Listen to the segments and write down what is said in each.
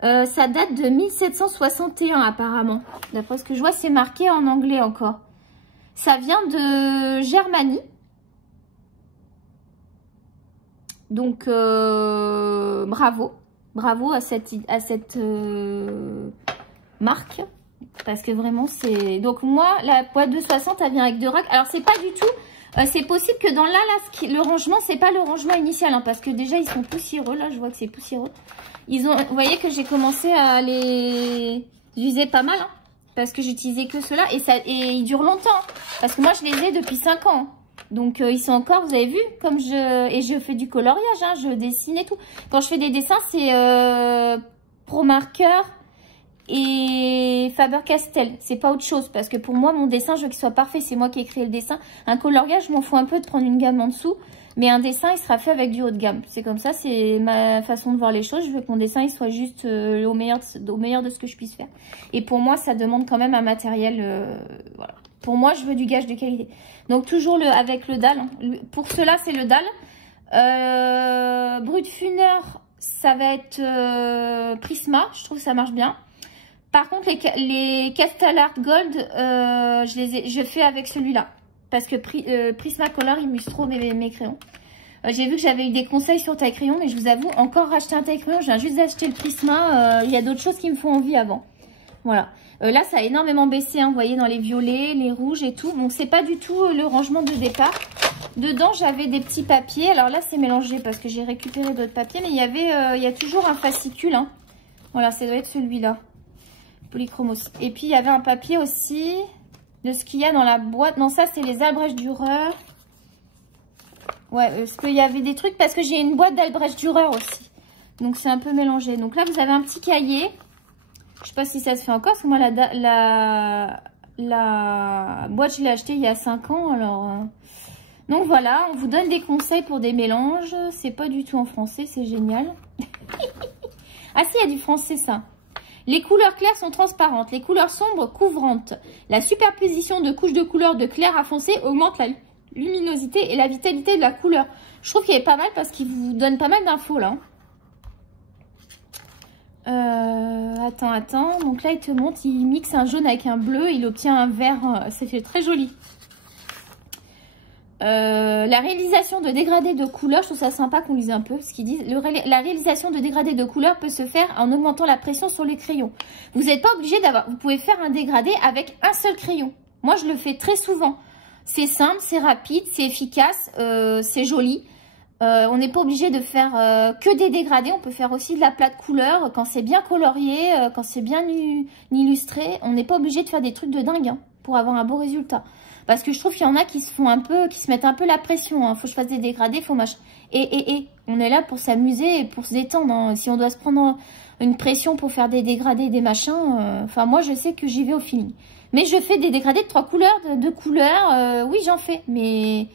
Ça date de 1761 apparemment. D'après ce que je vois, c'est marqué en anglais encore. Ça vient de Germanie. Donc, bravo. Bravo à cette marque. Parce que vraiment, c'est... Donc, moi, la boîte de 60, elle vient avec 2 racks. Alors, c'est pas du tout... c'est possible que dans le rangement, c'est pas le rangement initial. Hein, parce que déjà, ils sont poussiéreux. Là, je vois que c'est poussiéreux. Vous voyez que j'ai commencé à les user pas mal. Hein, parce que j'utilisais que ceux-là. Et ils durent longtemps. Hein, parce que moi, je les ai depuis 5 ans. Hein. Donc, ils sont encore, vous avez vu, comme je fais du coloriage, hein, je dessine et tout. Quand je fais des dessins, c'est Pro Marker et Faber-Castell. C'est pas autre chose, parce que pour moi, mon dessin, je veux qu'il soit parfait. C'est moi qui ai créé le dessin. Un coloriage, je m'en fous un peu de prendre une gamme en dessous. Mais un dessin, il sera fait avec du haut de gamme. C'est comme ça, c'est ma façon de voir les choses. Je veux que mon dessin, il soit juste au meilleur de ce que je puisse faire. Et pour moi, ça demande quand même un matériel, voilà. Pour moi, je veux du gage de qualité. Donc, toujours avec le dalle. Hein. Pour cela, c'est le dalle. Brutfuner, ça va être Prisma. Je trouve que ça marche bien. Par contre, les Castle Art Gold, je fais avec celui-là. Parce que Prisma Color, il muse trop mes crayons. J'ai vu que j'avais eu des conseils sur taille crayon. Mais je vous avoue, encore racheter un taille crayon. Je viens juste d'acheter le Prisma. Il y a d'autres choses qui me font envie avant. Voilà. Là, ça a énormément baissé, hein, vous voyez, dans les violets, les rouges et tout. Donc, c'est pas du tout le rangement de départ. Dedans, j'avais des petits papiers. Alors là, c'est mélangé parce que j'ai récupéré d'autres papiers. Mais il y a toujours un fascicule. Hein. Voilà, ça doit être celui-là. Polychrome aussi. Et puis, il y avait un papier aussi de ce qu'il y a dans la boîte. Non, ça, c'est les Albrecht Dürer. Ouais, parce qu'il y avait des trucs parce que j'ai une boîte d'Albrecht Dürer aussi. Donc, c'est un peu mélangé. Donc là, vous avez un petit cahier. Je sais pas si ça se fait encore, parce que moi, la boîte, je l'ai achetée il y a 5 ans. Alors, donc voilà, on vous donne des conseils pour des mélanges. C'est pas du tout en français, c'est génial. Ah si, il y a du français, ça. Les couleurs claires sont transparentes, les couleurs sombres couvrantes. La superposition de couches de couleurs de clair à foncé augmente la luminosité et la vitalité de la couleur. Je trouve qu'il est pas mal parce qu'il vous donne pas mal d'infos, là. Attends. Donc là, il te montre, il mixe un jaune avec un bleu. Il obtient un vert. C'est très joli. La réalisation de dégradés de couleurs, je trouve ça sympa qu'on lise un peu ce qu'ils disent. La réalisation de dégradés de couleurs peut se faire en augmentant la pression sur les crayons. Vous n'êtes pas obligé d'avoir... Vous pouvez faire un dégradé avec un seul crayon. Moi, je le fais très souvent. C'est simple, c'est rapide, c'est efficace, c'est joli. On n'est pas obligé de faire que des dégradés. On peut faire aussi de la plate couleur quand c'est bien colorié, quand c'est bien illustré. On n'est pas obligé de faire des trucs de dingue hein, pour avoir un beau résultat. Parce que je trouve qu'il y en a qui se mettent un peu la pression. Hein. Faut que je fasse des dégradés, faut machin. On est là pour s'amuser et pour se détendre. Hein. Si on doit se prendre une pression pour faire des dégradés, des machins. Enfin, moi, je sais que j'y vais au feeling. Mais je fais des dégradés de 3 couleurs, de 2 couleurs. Oui, j'en fais. Mais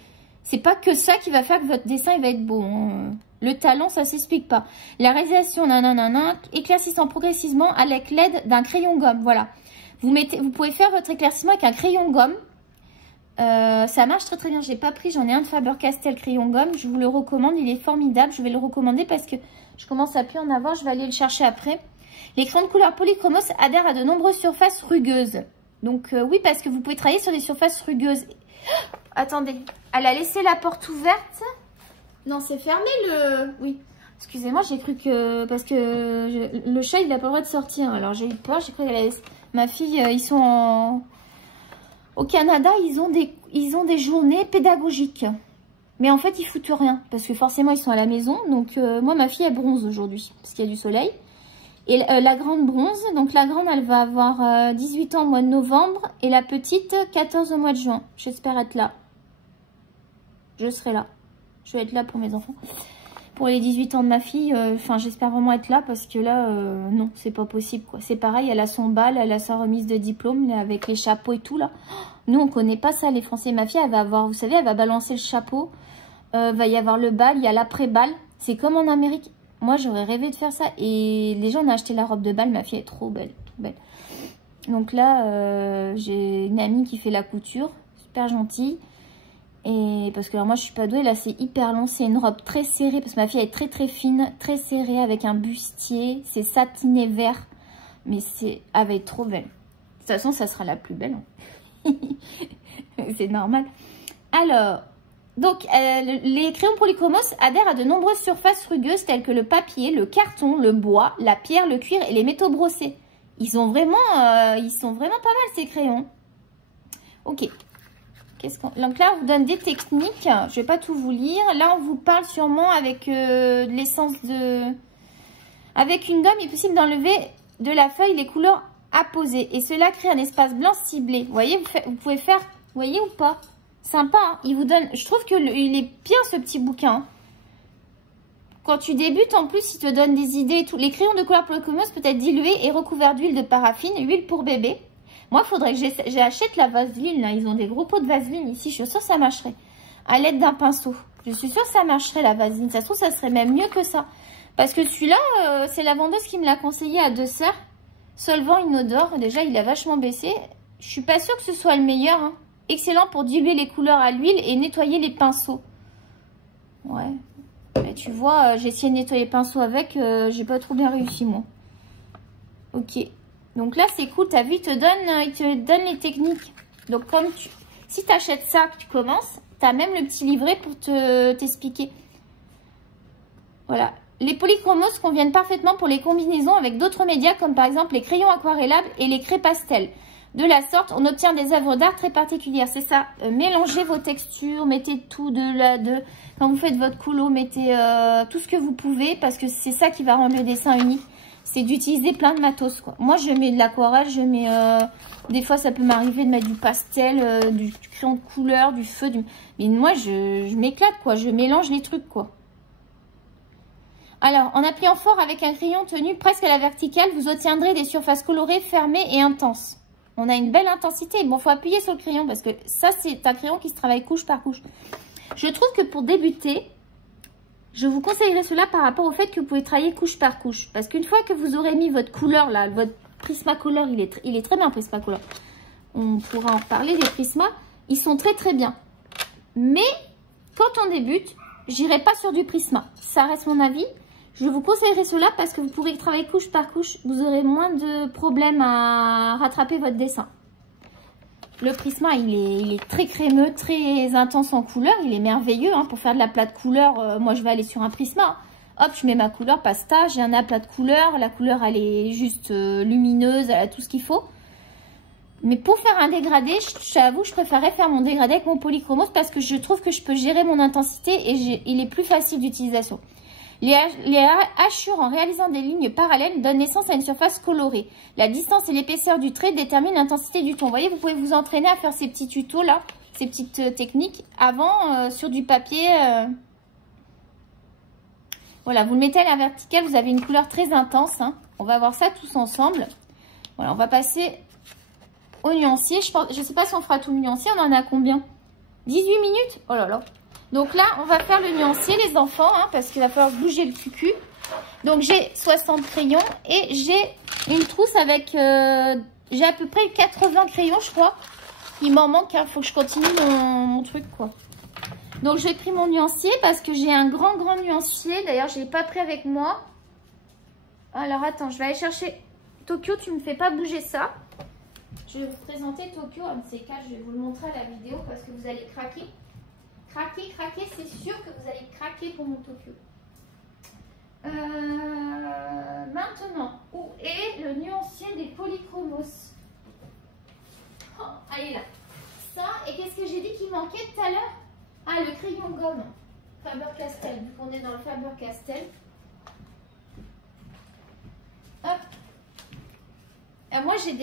c'est pas que ça qui va faire que votre dessin il va être beau. Hein. Le talent, ça s'explique pas. La réalisation, nanana, éclaircissant progressivement avec l'aide d'un crayon gomme. Voilà. Vous pouvez faire votre éclaircissement avec un crayon gomme. Ça marche très bien. J'ai pas pris, j'en ai un de Faber-Castell crayon gomme. Je vous le recommande, il est formidable. Je vais le recommander parce que je commence à plus en avoir. Je vais aller le chercher après. Les crayons de couleur Polychromos adhèrent à de nombreuses surfaces rugueuses. Donc oui, parce que vous pouvez travailler sur des surfaces rugueuses. Oh, attendez, elle a laissé la porte ouverte. Non, c'est fermé le... Oui, excusez-moi, j'ai cru que... Parce que le chat, il n'a pas le droit de sortir. Alors j'ai eu peur, j'ai cru qu'elle allait... Ma fille, ils sont en... Au Canada, ils ont des journées pédagogiques. Mais en fait, ils foutent rien. Parce que forcément, ils sont à la maison. Donc, moi, ma fille, elle bronze aujourd'hui. Parce qu'il y a du soleil. Et la grande bronze. Donc, la grande, elle va avoir 18 ans au mois de novembre. Et la petite, 14 au mois de juin. J'espère être là. Je serai là. Je vais être là pour mes enfants. Pour les 18 ans de ma fille, enfin, j'espère vraiment être là. Parce que là, non, c'est pas possible, quoi. C'est pareil, elle a son bal, elle a sa remise de diplôme, là, avec les chapeaux et tout, là. Nous, on connaît pas ça, les Français. Ma fille, elle va avoir, vous savez, elle va balancer le chapeau. Va y avoir le bal, il y a l'après-bal. C'est comme en Amérique. Moi, j'aurais rêvé de faire ça. Et les gens ont acheté la robe de bal. Ma fille est trop belle, trop belle. Donc là, j'ai une amie qui fait la couture. Super gentille. Et parce que alors, moi, je suis pas douée. Là, c'est hyper long. C'est une robe très serrée. Parce que ma fille, elle est très, très fine. Très serrée avec un bustier. C'est satiné vert. Mais elle va être trop belle. De toute façon, ça sera la plus belle. Hein. C'est normal. Alors, donc, les crayons Polychromos adhèrent à de nombreuses surfaces rugueuses telles que le papier, le carton, le bois, la pierre, le cuir et les métaux brossés. Ils sont vraiment pas mal ces crayons. Ok. Donc là, on vous donne des techniques. Je vais pas tout vous lire. Là, on vous parle sûrement avec l'essence de... Avec une gomme, il est possible d'enlever de la feuille les couleurs apposées. Et cela crée un espace blanc ciblé. Vous voyez, vous pouvez faire... Vous voyez ou pas? Sympa, hein. Il vous donne... Je trouve qu'il est bien, ce petit bouquin. Quand tu débutes, en plus, il te donne des idées et tout. Les crayons de couleur Polychromos peut être dilués et recouverts d'huile de paraffine, huile pour bébé. Moi, il faudrait que j'achète la vaseline. Là. Ils ont des gros pots de vaseline ici. Je suis sûre que ça marcherait. À l'aide d'un pinceau. Je suis sûre que ça marcherait, la vaseline. Ça se trouve, ça serait même mieux que ça. Parce que celui-là, c'est la vendeuse qui me l'a conseillé à 2 sœurs. Solvant inodore. Déjà, il a vachement baissé. Je suis pas sûre que ce soit le meilleur. Hein. Excellent pour diluer les couleurs à l'huile et nettoyer les pinceaux. Ouais. Mais tu vois, j'ai essayé de nettoyer les pinceaux avec. J'ai pas trop bien réussi, moi. Ok. Donc là, c'est cool. T'as vu, il te donne les techniques. Donc, si tu achètes ça, que tu commences, tu as même le petit livret pour t'expliquer. Voilà. Les polychromos conviennent parfaitement pour les combinaisons avec d'autres médias, comme par exemple les crayons aquarellables et les craies pastel. De la sorte, on obtient des œuvres d'art très particulières. C'est ça. Mélangez vos textures, mettez tout quand vous faites votre coulo, mettez tout ce que vous pouvez, parce que c'est ça qui va rendre le dessin unique. C'est d'utiliser plein de matos, quoi. Moi, je mets de l'aquarelle, je mets... des fois, ça peut m'arriver de mettre du pastel, du crayon de couleur, du feu. Mais moi, je m'éclate, quoi. Je mélange les trucs, quoi. Alors, en appuyant fort avec un crayon tenu presque à la verticale, vous obtiendrez des surfaces colorées, fermées et intenses. On a une belle intensité. Bon, il faut appuyer sur le crayon parce que ça, c'est un crayon qui se travaille couche par couche. Je trouve que pour débuter... Je vous conseillerais cela par rapport au fait que vous pouvez travailler couche par couche. Parce qu'une fois que vous aurez mis votre couleur, là, votre Prismacolor, il est très bien, Prismacolor. On pourra en reparler, les Prismas. Ils sont très très bien. Mais, quand on débute, j'irai pas sur du Prisma. Ça reste mon avis. Je vous conseillerais cela parce que vous pourrez travailler couche par couche. Vous aurez moins de problèmes à rattraper votre dessin. Le Prisma, il est très crémeux, très intense en couleur. Il est merveilleux hein, pour faire de la plate couleur. Moi, je vais aller sur un Prisma. Hop, je mets ma couleur pasta. J'ai un aplat de couleur. La couleur, elle est juste lumineuse. Elle a tout ce qu'il faut. Mais pour faire un dégradé, j'avoue, je préférerais faire mon dégradé avec mon Polychromos parce que je trouve que je peux gérer mon intensité et il est plus facile d'utilisation. Les hachures en réalisant des lignes parallèles donnent naissance à une surface colorée. La distance et l'épaisseur du trait déterminent l'intensité du ton. Vous voyez, vous pouvez vous entraîner à faire ces petits tutos là, ces petites techniques avant sur du papier. Voilà, vous le mettez à la verticale, vous avez une couleur très intense. Hein. On va voir ça tous ensemble. Voilà, on va passer au nuancier. Je ne sais pas si on fera tout le nuancier. On en a combien? 18 minutes? Oh là là. Donc là, on va faire le nuancier, les enfants, hein, parce qu'il va falloir bouger le cucu. Donc, j'ai 60 crayons et j'ai une trousse avec... j'ai à peu près 80 crayons, je crois. Il m'en manque, il faut que je continue mon truc, quoi. Donc, j'ai pris mon nuancier parce que j'ai un grand nuancier. D'ailleurs, je ne l'ai pas pris avec moi. Alors, attends, je vais aller chercher... Tokyo, tu ne me fais pas bouger ça. Je vais vous présenter Tokyo. Un de ces cas, je vais vous le montrer à la vidéo parce que vous allez craquer. Craquer, c'est sûr que vous allez craquer pour mon Tokyo. Maintenant, où est le nuancier des Polychromos? Oh, allez là. Ça, et qu'est-ce que j'ai dit qu'il manquait tout à l'heure? Ah, le crayon gomme. Faber-Castell, vu qu'on est dans le Faber-Castell. Hop. Moi, j'ai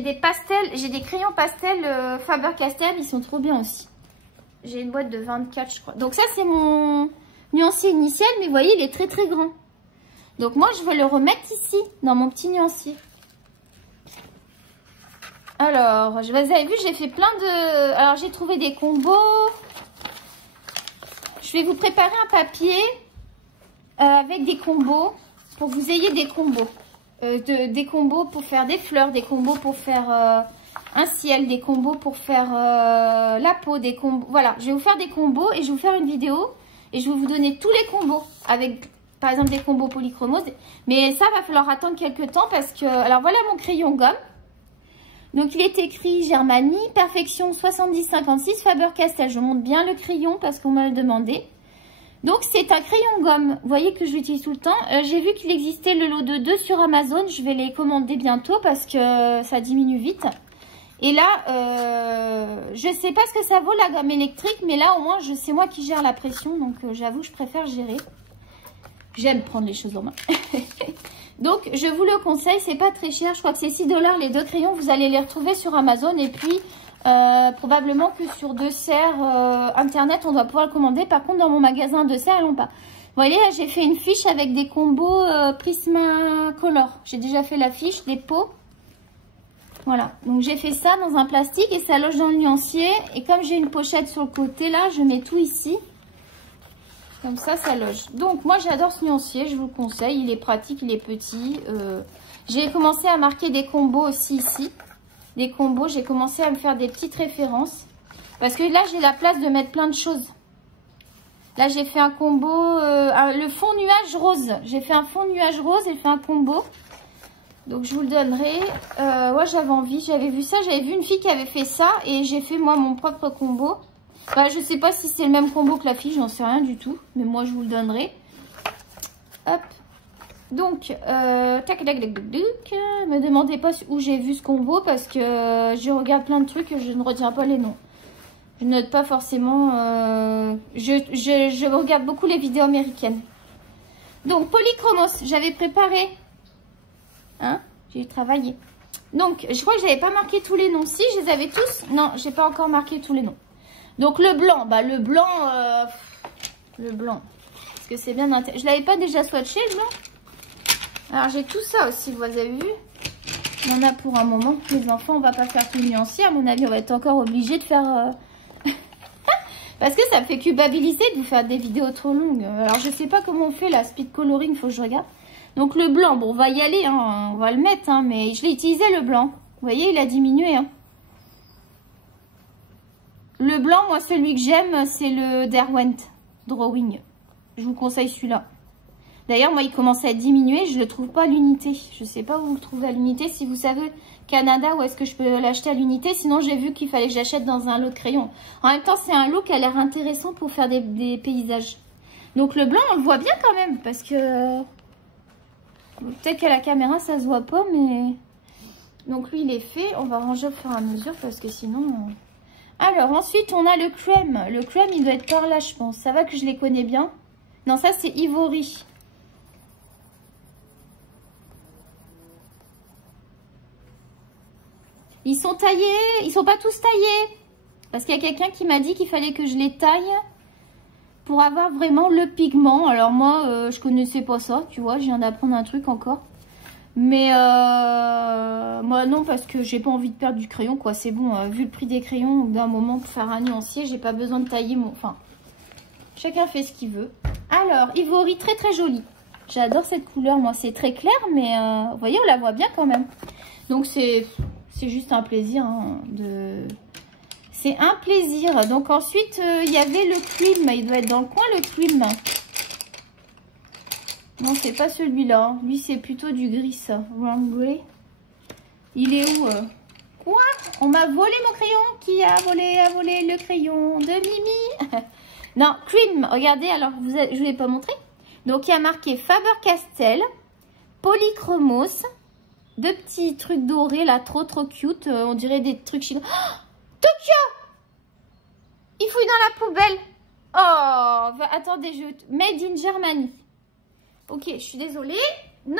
des pastels, j'ai des crayons pastels Faber-Castell, ils sont trop bien aussi. J'ai une boîte de 24, je crois. Donc ça, c'est mon nuancier initial. Mais vous voyez, il est très, très grand. Donc moi, je vais le remettre ici, dans mon petit nuancier. Alors, vous avez vu, j'ai fait plein de... Alors, j'ai trouvé des combos. Je vais vous préparer un papier avec des combos. Pour que vous ayez des combos. Des combos pour faire des fleurs, des combos pour faire un ciel, des combos pour faire la peau, des combos. Voilà, je vais vous faire des combos et je vais vous faire une vidéo et je vais vous donner tous les combos avec, par exemple, des combos polychromos. Mais ça, va falloir attendre quelques temps parce que... Alors, voilà mon crayon gomme. Donc, il est écrit Germanie, Perfection 7056, Faber-Castell. Je montre bien le crayon parce qu'on m'a demandé. Donc, c'est un crayon gomme. Vous voyez que je l'utilise tout le temps. J'ai vu qu'il existait le lot de 2 sur Amazon. Je vais les commander bientôt parce que ça diminue vite. Et là, je sais pas ce que ça vaut la gomme électrique, mais là au moins c'est moi qui gère la pression, donc j'avoue je préfère gérer. J'aime prendre les choses en main. Donc je vous le conseille, c'est pas très cher, je crois que c'est 6 $ les 2 crayons, vous allez les retrouver sur Amazon et puis probablement que sur deux serres internet on doit pouvoir le commander. Par contre dans mon magasin de serres, ils l'ont pas. Vous voyez là j'ai fait une fiche avec des combos Prismacolor. J'ai déjà fait la fiche des pots. Voilà, donc j'ai fait ça dans un plastique et ça loge dans le nuancier. Et comme j'ai une pochette sur le côté là, je mets tout ici. Comme ça, ça loge. Donc moi j'adore ce nuancier, je vous le conseille. Il est pratique, il est petit. J'ai commencé à marquer des combos aussi ici. Des combos, j'ai commencé à me faire des petites références. Parce que là j'ai la place de mettre plein de choses. Là j'ai fait un combo, le fond nuage rose. J'ai fait un fond nuage rose et fait un combo. Donc je vous le donnerai. Ouais, j'avais envie, j'avais vu ça, j'avais vu une fille qui avait fait ça et j'ai fait moi mon propre combo. Bah, je sais pas si c'est le même combo que la fille, j'en sais rien du tout, mais moi je vous le donnerai. Hop. Donc, tac, tac, tac, tac, tac. Me demandez pas où j'ai vu ce combo parce que je regarde plein de trucs et je ne retiens pas les noms. Je note pas forcément. Je regarde beaucoup les vidéos américaines. Donc, polychromos, j'avais préparé. Hein, j'ai travaillé. Donc, je crois que j'avais pas marqué tous les noms. Si, je les avais tous. Non, j'ai pas encore marqué tous les noms. Donc, le blanc. Bah, le blanc. Le blanc. Parce que c'est bien intéressant. Je l'avais pas déjà swatché, le blanc. Alors, j'ai tout ça aussi, vous avez vu. On en a pour un moment. Les enfants, on va pas faire tout le nuancier. À mon avis, on va être encore obligé de faire... Parce que ça me fait culpabiliser de vous faire des vidéos trop longues. Alors, je sais pas comment on fait la speed coloring. Faut que je regarde. Donc le blanc, bon on va y aller, hein, on va le mettre, hein, mais je l'ai utilisé le blanc. Vous voyez, il a diminué. Hein. Le blanc, moi celui que j'aime, c'est le Derwent Drawing. Je vous conseille celui-là. D'ailleurs, moi il commence à diminuer, je ne le trouve pas à l'unité. Je ne sais pas où vous le trouvez à l'unité, si vous savez Canada, où est-ce que je peux l'acheter à l'unité. Sinon j'ai vu qu'il fallait que j'achète dans un lot de crayons. En même temps, c'est un lot qui a l'air intéressant pour faire des paysages. Donc le blanc, on le voit bien quand même, parce que... Peut-être qu'à la caméra ça se voit pas, mais donc lui il est fait. On va ranger au fur et à mesure parce que sinon. Alors ensuite on a le crème. Le crème il doit être par là je pense. Ça va que je les connais bien. Non ça c'est Ivory. Ils sont taillés. Ils sont pas tous taillés. Parce qu'il y a quelqu'un qui m'a dit qu'il fallait que je les taille pour avoir vraiment le pigment. Alors moi, je connaissais pas ça, tu vois, je viens d'apprendre un truc encore. Mais moi non, parce que j'ai pas envie de perdre du crayon, quoi. C'est bon, vu le prix des crayons, d'un moment pour faire un nuancier, j'ai pas besoin de tailler mon... Enfin, chacun fait ce qu'il veut. Alors, Ivory, très très joli. J'adore cette couleur, moi, c'est très clair, mais vous voyez, on la voit bien quand même. Donc c'est juste un plaisir hein, de... C'est un plaisir. Donc ensuite, il y avait le cream. Il doit être dans le coin, le cream. Non, c'est pas celui-là. Lui, c'est plutôt du gris, ça. Round Grey. Il est où Quoi? On m'a volé mon crayon. Qui a volé le crayon de Mimi? Non, cream. Regardez, alors, je ne vous ai pas montré. Donc, il y a marqué Faber-Castell, Polychromos. Deux petits trucs dorés, là, trop cute. On dirait des trucs chinois. Oh, Tokyo! Il fouille dans la poubelle. Oh, attendez, Made in Germany. Ok, je suis désolée. Non,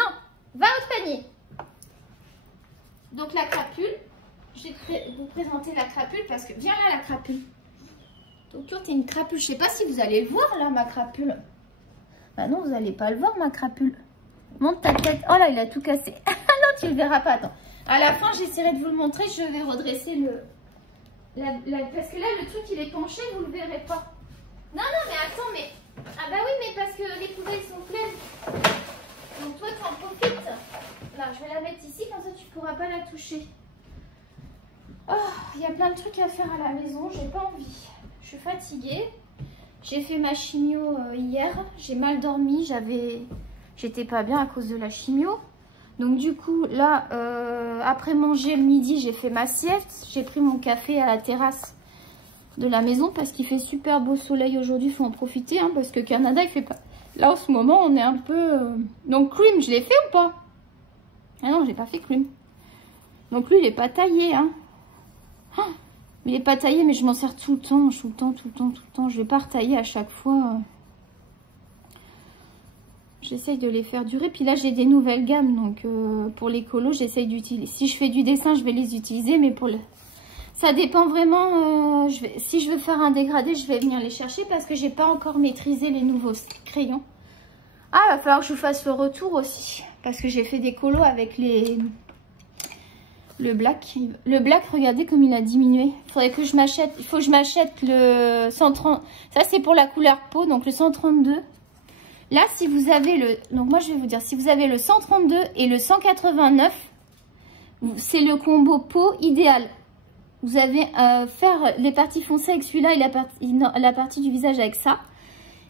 va au panier. Donc la crapule. Je vais vous présenter la crapule parce que... Viens là, la crapule. Tokyo, t'es une crapule. Je sais pas si vous allez le voir, là, ma crapule. Bah non, vous allez pas le voir, ma crapule. Monte ta tête. Oh là, il a tout cassé. Ah non, tu le verras pas. Attends. À la fin, j'essaierai de vous le montrer. Je vais redresser le... parce que là, le truc, il est penché, vous le verrez pas. Non, mais attends, mais... Ah bah oui, mais parce que les poubelles sont pleines. Donc toi, tu en profites. Là, je vais la mettre ici, comme ça, tu pourras pas la toucher. Oh, il y a plein de trucs à faire à la maison, j'ai pas envie. Je suis fatiguée. J'ai fait ma chimio hier. J'ai mal dormi, j'étais pas bien à cause de la chimio. Donc du coup, là, après manger le midi, j'ai fait ma sieste. J'ai pris mon café à la terrasse de la maison parce qu'il fait super beau soleil aujourd'hui. Il faut en profiter hein, parce que Canada, il fait pas... Là, en ce moment, on est un peu... Donc, cream, je l'ai fait ou pas? Ah non, j'ai pas fait cream. Donc, lui, il est pas taillé, hein. Oh, il est pas taillé, mais je m'en sers tout le temps, tout le temps. Je vais pas retailler à chaque fois. J'essaye de les faire durer. Puis là, j'ai des nouvelles gammes. Donc, pour les colos, j'essaye d'utiliser. Si je fais du dessin, je vais les utiliser. Mais pour le... Ça dépend vraiment. Si je veux faire un dégradé, je vais venir les chercher parce que j'ai pas encore maîtrisé les nouveaux crayons. Ah, il va falloir que je vous fasse le retour aussi. Parce que j'ai fait des colos avec le black. Le black, regardez comme il a diminué. Il faudrait que je m'achète. Il faut que je m'achète le 130. Ça, c'est pour la couleur peau. Donc, le 132. Là, si vous avez le... Donc, moi, je vais vous dire. Si vous avez le 132 et le 189, c'est le combo peau idéal. Vous avez faire les parties foncées avec celui-là et la partie du visage avec ça.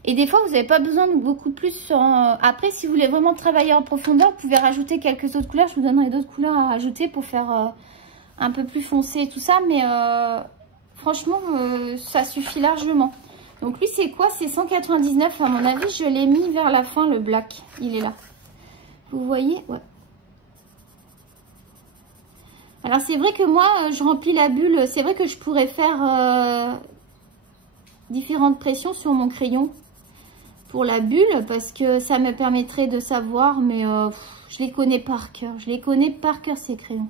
Et des fois, vous n'avez pas besoin de beaucoup plus. Après, si vous voulez vraiment travailler en profondeur, vous pouvez rajouter quelques autres couleurs. Je vous donnerai d'autres couleurs à rajouter pour faire un peu plus foncé et tout ça. Mais franchement, ça suffit largement. Donc lui, c'est quoi? C'est 199 à mon avis. Je l'ai mis vers la fin, le black. Il est là. Vous voyez? Ouais. Alors, c'est vrai que moi, je remplis la bulle. C'est vrai que je pourrais faire différentes pressions sur mon crayon pour la bulle parce que ça me permettrait de savoir. Mais je les connais par cœur. Je les connais par cœur, ces crayons.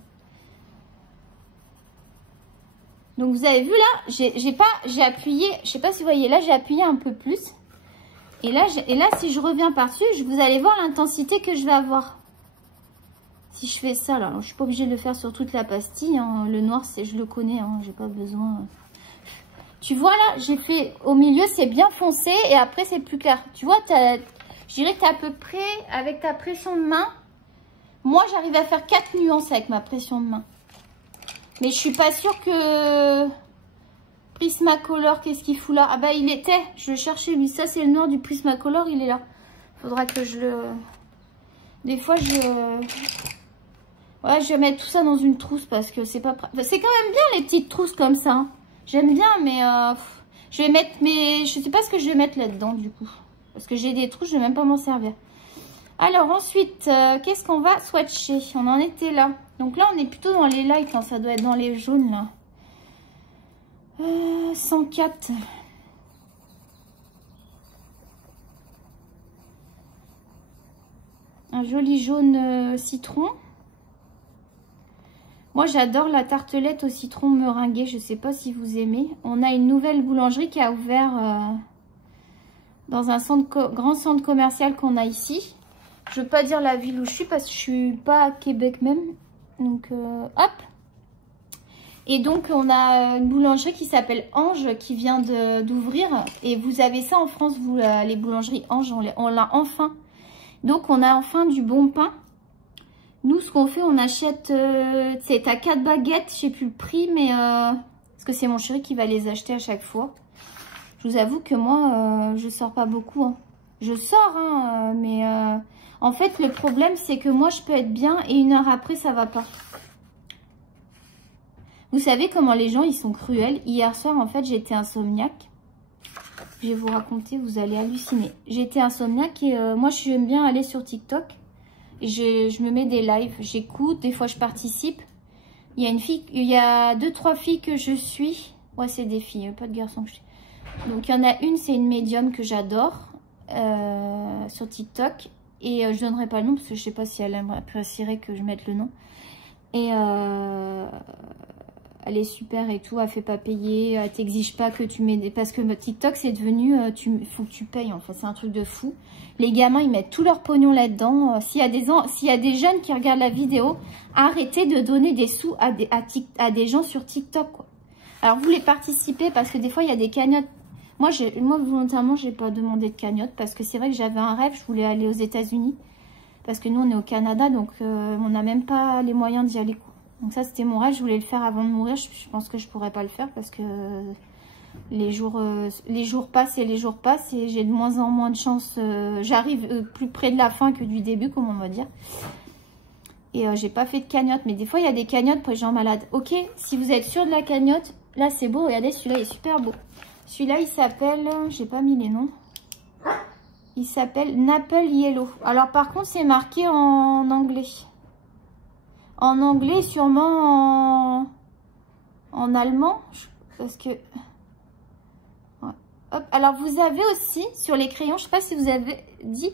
Donc, vous avez vu là, j'ai appuyé. Je sais pas si vous voyez. Là, j'ai appuyé un peu plus. Et là, si je reviens par-dessus, vous allez voir l'intensité que je vais avoir. Si je fais ça, là, je suis pas obligée de le faire sur toute la pastille. Hein. Le noir, je le connais. Hein. J'ai pas besoin. Tu vois, là, j'ai fait au milieu, c'est bien foncé. Et après, c'est plus clair. Tu vois, je dirais que tu es à peu près avec ta pression de main. Moi, j'arrive à faire 4 nuances avec ma pression de main. Mais je suis pas sûre que... Prismacolor, qu'est-ce qu'il fout là? Ah bah, il était. Je le cherchais, lui. Ça, c'est le noir du Prismacolor. Il est là. Faudra que je le... Des fois, ouais, je vais mettre tout ça dans une trousse parce que c'est pas... C'est quand même bien les petites trousses comme ça. Hein. J'aime bien, mais je vais mettre mes... Je sais pas ce que je vais mettre là-dedans du coup. Parce que j'ai des trousses, je vais même pas m'en servir. Alors ensuite, qu'est-ce qu'on va swatcher? On en était là. Donc là, on est plutôt dans les lights. Hein. Ça doit être dans les jaunes là. 104. Un joli jaune citron. Moi, j'adore la tartelette au citron meringué. Je ne sais pas si vous aimez. On a une nouvelle boulangerie qui a ouvert dans un grand centre commercial qu'on a ici. Je ne veux pas dire la ville où je suis parce que je suis pas à Québec même. Donc, hop. Et donc, on a une boulangerie qui s'appelle Ange qui vient d'ouvrir. Et vous avez ça en France, vous, les boulangeries Ange, on l'a enfin. Donc, on a enfin du bon pain. Nous, ce qu'on fait, on achète, c'est à 4 baguettes, je sais plus le prix, mais parce que c'est mon chéri qui va les acheter à chaque fois. Je vous avoue que moi, je sors pas beaucoup. Hein. Je sors, hein, mais en fait, le problème, c'est que moi, je peux être bien et 1 heure après, ça va pas. Vous savez comment les gens, ils sont cruels. Hier soir, en fait, j'étais insomniaque. Je vais vous raconter, vous allez halluciner. J'étais insomniaque et moi, j'aime bien aller sur TikTok. Je me mets des lives, j'écoute, des fois je participe. Il y a une fille, il y a 2-3 filles que je suis. Ouais, c'est des filles, pas de garçons que je suis. Donc il y en a une, c'est une médium que j'adore sur TikTok. Et je donnerai pas le nom parce que je sais pas si elle apprécierait que je mette le nom. Et elle est super et tout, elle fait pas payer, elle t'exige pas que tu mets des... Parce que TikTok, c'est devenu, faut que tu payes en fait, c'est un truc de fou. Les gamins, ils mettent tout leur pognon là-dedans. S'il y a des jeunes qui regardent la vidéo, arrêtez de donner des sous à des gens sur TikTok, quoi. Alors, vous voulez participer parce que des fois, il y a des cagnottes. Moi volontairement, j'ai pas demandé de cagnotte parce que c'est vrai que j'avais un rêve, je voulais aller aux États-Unis. Parce que nous, on est au Canada, donc on n'a même pas les moyens d'y aller, quoi. Donc ça, c'était mon rêve. Je voulais le faire avant de mourir. Je pense que je pourrais pas le faire parce que les jours passent et les jours passent. Et j'ai de moins en moins de chance. J'arrive plus près de la fin que du début, comme on va dire. Et j'ai pas fait de cagnotte. Mais des fois, il y a des cagnottes pour les gens malades. Ok, si vous êtes sûr de la cagnotte, là, c'est beau. Regardez, celui-là, il est super beau. Celui-là, il s'appelle... J'ai pas mis les noms. Il s'appelle Napple Yellow. Alors, par contre, c'est marqué en anglais. En anglais, sûrement en allemand. Parce que... Ouais. Hop. Alors, vous avez aussi, sur les crayons, je sais pas si vous avez dit,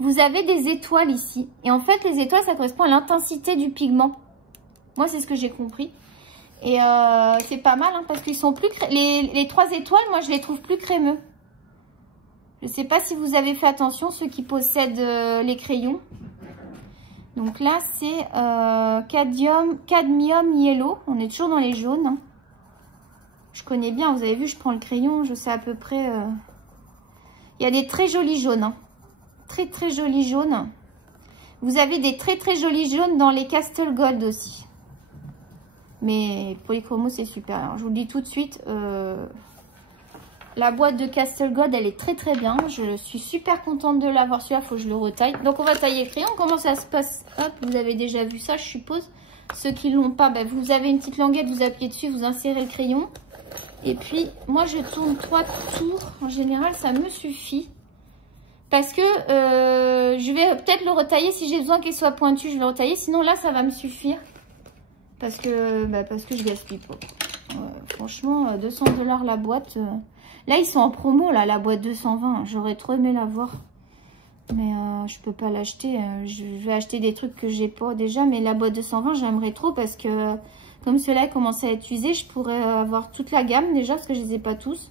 vous avez des étoiles ici. Et en fait, les étoiles, ça correspond à l'intensité du pigment. Moi, c'est ce que j'ai compris. Et c'est pas mal, hein, parce qu'ils sont plus... Les 3 étoiles, moi, je les trouve plus crémeux. Je ne sais pas si vous avez fait attention, ceux qui possèdent les crayons. Donc là, c'est Cadmium Yellow. On est toujours dans les jaunes. Hein. Je connais bien, vous avez vu, je prends le crayon, je sais à peu près... Il y a des très jolis jaunes. Hein. Très, très jolis jaunes. Vous avez des très, très jolis jaunes dans les Castle Gold aussi. Mais Polychromo, c'est super. Alors, je vous le dis tout de suite... La boîte de Castle Gold, elle est très très bien. Je suis super contente de l'avoir. Celui-là, il faut que je le retaille. Donc, on va tailler le crayon. Comment ça se passe? Hop, vous avez déjà vu ça, je suppose. Ceux qui ne l'ont pas, ben, vous avez une petite languette, vous appuyez dessus, vous insérez le crayon. Et puis, moi, je tourne 3 tours. En général, ça me suffit. Parce que je vais peut-être le retailler. Si j'ai besoin qu'il soit pointu, je vais retailler. Sinon, là, ça va me suffire. Parce que je gaspille pas. Franchement, 200 $ la boîte... Là, ils sont en promo, là, la boîte 220. J'aurais trop aimé l'avoir. Mais je peux pas l'acheter. Je vais acheter des trucs que j'ai pas déjà. Mais la boîte 220, j'aimerais trop parce que comme ceux-là commencent à être usés, je pourrais avoir toute la gamme déjà parce que je les ai pas tous.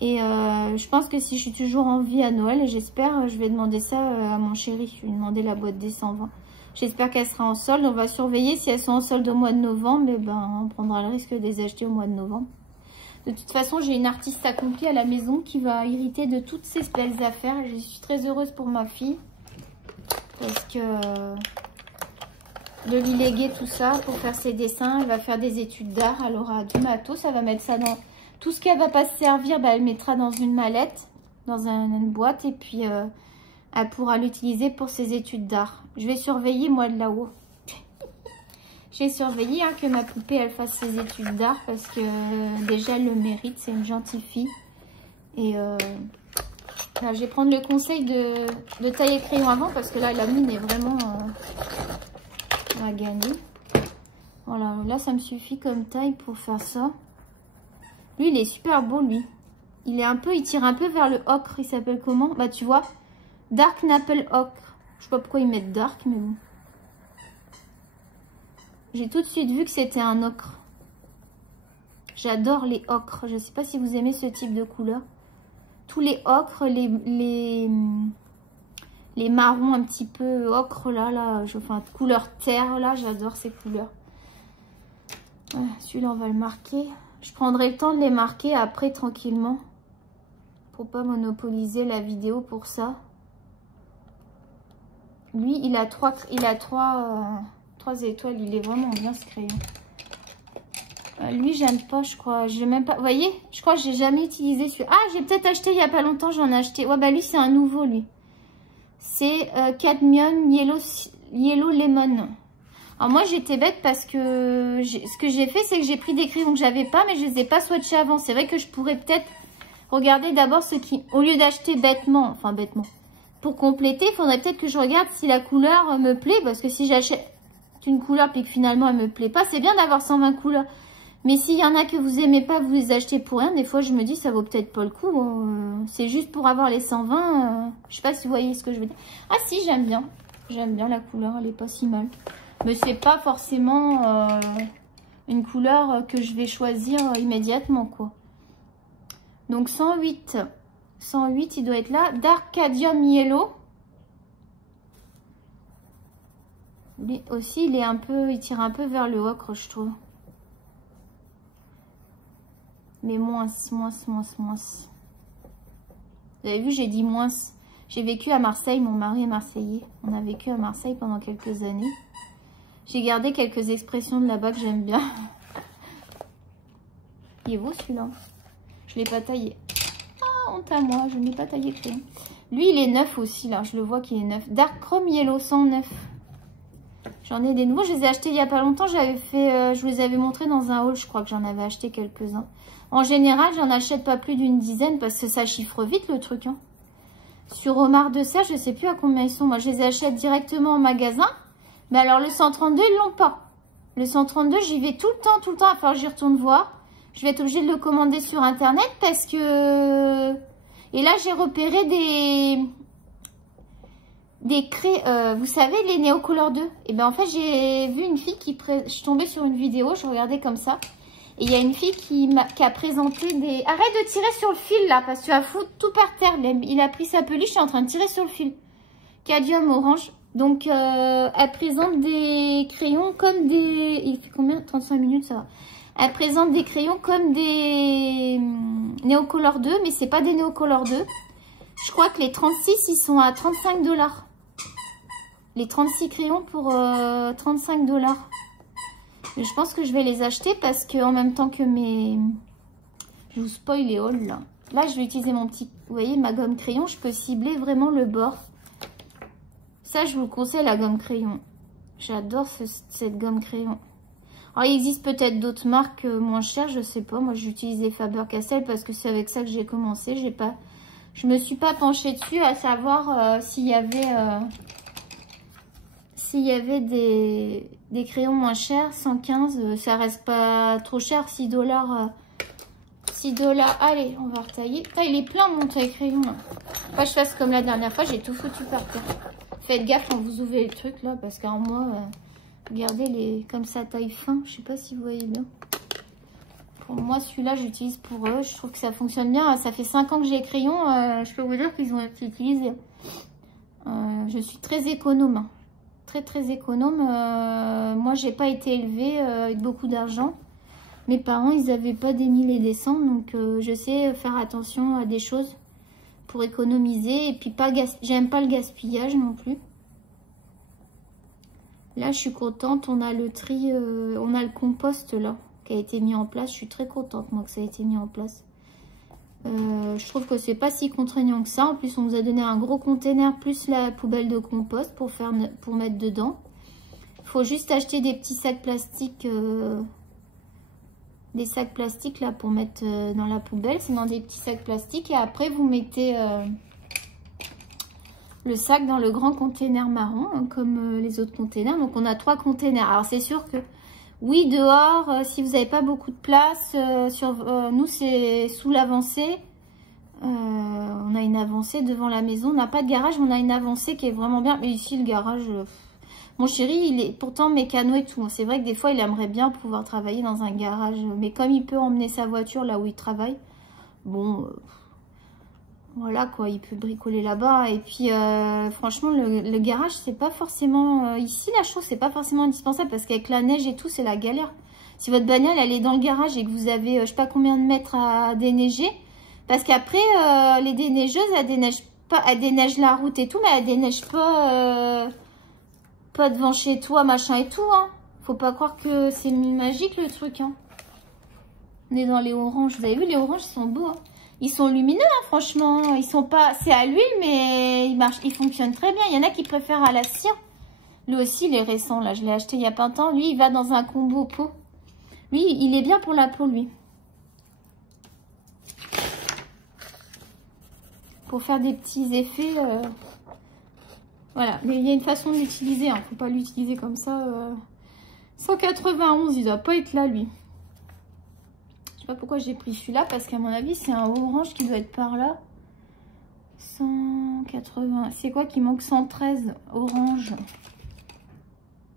Et je pense que si je suis toujours en vie à Noël, et j'espère, je vais demander ça à mon chéri. Je vais lui demander la boîte des 120. J'espère qu'elle sera en solde. On va surveiller si elles sont en solde au mois de novembre. Mais ben, on prendra le risque de les acheter au mois de novembre. De toute façon, j'ai une artiste accomplie à la maison qui va hériter de toutes ces belles affaires. Et je suis très heureuse pour ma fille. Parce que de lui léguer tout ça pour faire ses dessins. Elle va faire des études d'art. Elle aura du matos. Elle va mettre ça dans... Tout ce qu'elle va pas se servir, bah, elle mettra dans une mallette, dans une boîte. Et puis, elle pourra l'utiliser pour ses études d'art. Je vais surveiller, moi, de là-haut. J'ai surveillé que ma poupée, elle fasse ses études d'art parce que déjà, elle le mérite. C'est une gentille fille. Et là, je vais prendre le conseil de tailler le crayon avant parce que là, la mine est vraiment à gagner. Voilà, là, ça me suffit comme taille pour faire ça. Lui, il est super beau, lui. Il tire un peu vers le ocre. Il s'appelle comment? Bah, tu vois, Dark Napple Ocre. Je sais pas pourquoi ils mettent dark, mais bon. J'ai tout de suite vu que c'était un ocre. J'adore les ocres. Je ne sais pas si vous aimez ce type de couleur. Tous les ocres, les marrons un petit peu ocre là, enfin couleur terre là, j'adore ces couleurs. Celui-là, on va le marquer. Je prendrai le temps de les marquer après tranquillement. Pour pas monopoliser la vidéo pour ça. Lui, il a trois étoiles, il est vraiment bien ce crayon. Lui, j'aime pas, je crois. J'ai même pas. Vous voyez, je crois que j'ai jamais utilisé celui. Ah, j'ai peut-être acheté il y a pas longtemps, j'en ai acheté. Ouais, bah lui, c'est un nouveau, lui. C'est Cadmium Yellow Lemon. Alors moi, j'étais bête parce que ce que j'ai fait, c'est que j'ai pris des crayons que j'avais pas, mais je les ai pas swatchés avant. C'est vrai que je pourrais peut-être regarder d'abord ce qui, au lieu d'acheter bêtement, pour compléter, il faudrait peut-être que je regarde si la couleur me plaît, parce que si j'achète une couleur puis que finalement elle me plaît pas, c'est bien d'avoir 120 couleurs. Mais s'il y en a que vous aimez pas, vous les achetez pour rien, des fois je me dis ça vaut peut-être pas le coup. C'est juste pour avoir les 120. Je sais pas si vous voyez ce que je veux dire. Ah si, j'aime bien. J'aime bien la couleur, elle est pas si mal. Mais c'est pas forcément une couleur que je vais choisir immédiatement, quoi. Donc 108. 108, il doit être là. Darkadium Yellow. Lui aussi, il tire un peu vers le ocre, je trouve. Mais moins. Vous avez vu, j'ai dit moins. J'ai vécu à Marseille, mon mari est marseillais. On a vécu à Marseille pendant quelques années. J'ai gardé quelques expressions de là-bas que j'aime bien. Il est beau celui-là. Je l'ai pas taillé. Ah, honte à moi, je n'ai pas taillé le crayon. Lui, il est neuf aussi, là. Je le vois qu'il est neuf. Dark Chrome Yellow 109. J'en ai des nouveaux. Je les ai achetés il y a pas longtemps. J'avais fait, je vous les avais montrés dans un haul. Je crois que j'en avais acheté quelques-uns. En général, j'en achète pas plus d'une dizaine parce que ça chiffre vite le truc. Hein. Sur Omar de ça, je sais plus à combien ils sont. Moi, je les achète directement en magasin. Mais alors, le 132, ils l'ont pas. Le 132, j'y vais tout le temps. Enfin, j'y retourne voir. Je vais être obligée de le commander sur Internet parce que... Et là, j'ai repéré des craies, vous savez, les Neocolor 2. Et bien, en fait, j'ai vu une fille je suis tombée sur une vidéo, je regardais comme ça. Et il y a une fille qui a présenté des... Arrête de tirer sur le fil, là, parce que tu vas foutre tout par terre. Il a pris sa peluche, je suis en train de tirer sur le fil. Cadmium orange. Donc, elle présente des crayons comme des... Il fait combien? 35 minutes, ça va. Elle présente des crayons comme des Neocolor 2, mais c'est pas des Neocolor 2. Je crois que les 36, ils sont à 35 $. Les 36 crayons pour 35 $. Mais je pense que je vais les acheter parce que en même temps que mes... Je vous spoil les hauls, là. Là, je vais utiliser mon petit... Vous voyez, ma gomme crayon, je peux cibler vraiment le bord. Ça, je vous le conseille, la gomme crayon. J'adore cette gomme crayon. Alors, il existe peut-être d'autres marques moins chères, je sais pas. Moi, j'utilise les Faber-Castell parce que c'est avec ça que j'ai commencé. Je me suis pas penchée dessus à savoir s'il y avait des crayons moins chers. 115, ça reste pas trop cher. 6 $. 6 $. Allez, on va retailler. Ah, il est plein mon taille-crayon. Pas que je fasse comme la dernière fois, j'ai tout foutu par terre. Faites gaffe quand vous ouvrez le truc là, parce qu'en moi... Regardez comme ça taille fin, je sais pas si vous voyez bien. Pour moi celui-là j'utilise pour eux, je trouve que ça fonctionne bien. Ça fait 5 ans que j'ai les crayons, je peux vous dire qu'ils ont été utilisés. Je suis très économe, très économe. Moi j'ai pas été élevée avec beaucoup d'argent. Mes parents ils avaient pas des 1000 et des 100, donc je sais faire attention à des choses pour économiser. Et puis j'aime pas le gaspillage non plus. Là, je suis contente. On a le tri, on a le compost là qui a été mis en place. Je suis très contente moi que ça a été mis en place. Je trouve que c'est pas si contraignant que ça. En plus, on nous a donné un gros container plus la poubelle de compost pour mettre dedans. Il faut juste acheter des petits sacs plastiques, des sacs plastiques là pour mettre dans la poubelle. C'est dans des petits sacs plastiques et après vous mettez le sac dans le grand container marron, hein, comme les autres containers. Donc, on a 3 containers. Alors, c'est sûr que, oui, dehors, si vous n'avez pas beaucoup de place, nous, c'est sous l'avancée. On a une avancée devant la maison. On n'a pas de garage, mais on a une avancée qui est vraiment bien. Mais ici, le garage... Mon chéri, il est pourtant mécano et tout. C'est vrai que des fois, il aimerait bien pouvoir travailler dans un garage. Mais comme il peut emmener sa voiture là où il travaille, bon... Voilà quoi, il peut bricoler là-bas. Et puis franchement, le garage, c'est pas forcément... ici, la chose, c'est pas forcément indispensable parce qu'avec la neige et tout, c'est la galère. Si votre bagnole, elle est dans le garage et que vous avez, je sais pas combien de mètres à déneiger. Parce qu'après, les déneigeuses, elles déneigent pas, elles déneigent la route et tout, mais elles déneigent pas, pas devant chez toi, machin et tout. Hein. Faut pas croire que c'est magique le truc. Hein. On est dans les oranges. Vous avez vu, les oranges, ils sont beaux. Hein. Ils sont lumineux, hein, franchement. Ils sont pas... C'est à l'huile, mais ils fonctionnent très bien. Il y en a qui préfèrent à la cire. Lui aussi, il est récent, là. Je l'ai acheté il y a pas longtemps. Lui, il va dans un combo peau. Lui, il est bien pour la peau, lui. Pour faire des petits effets. Voilà. Mais il y a une façon de l'utiliser. Hein. Faut pas l'utiliser comme ça. 191, il doit pas être là, lui. Je sais pas pourquoi j'ai pris celui-là, parce qu'à mon avis, c'est un orange qui doit être par là. 180. C'est quoi qui manque? 113 orange.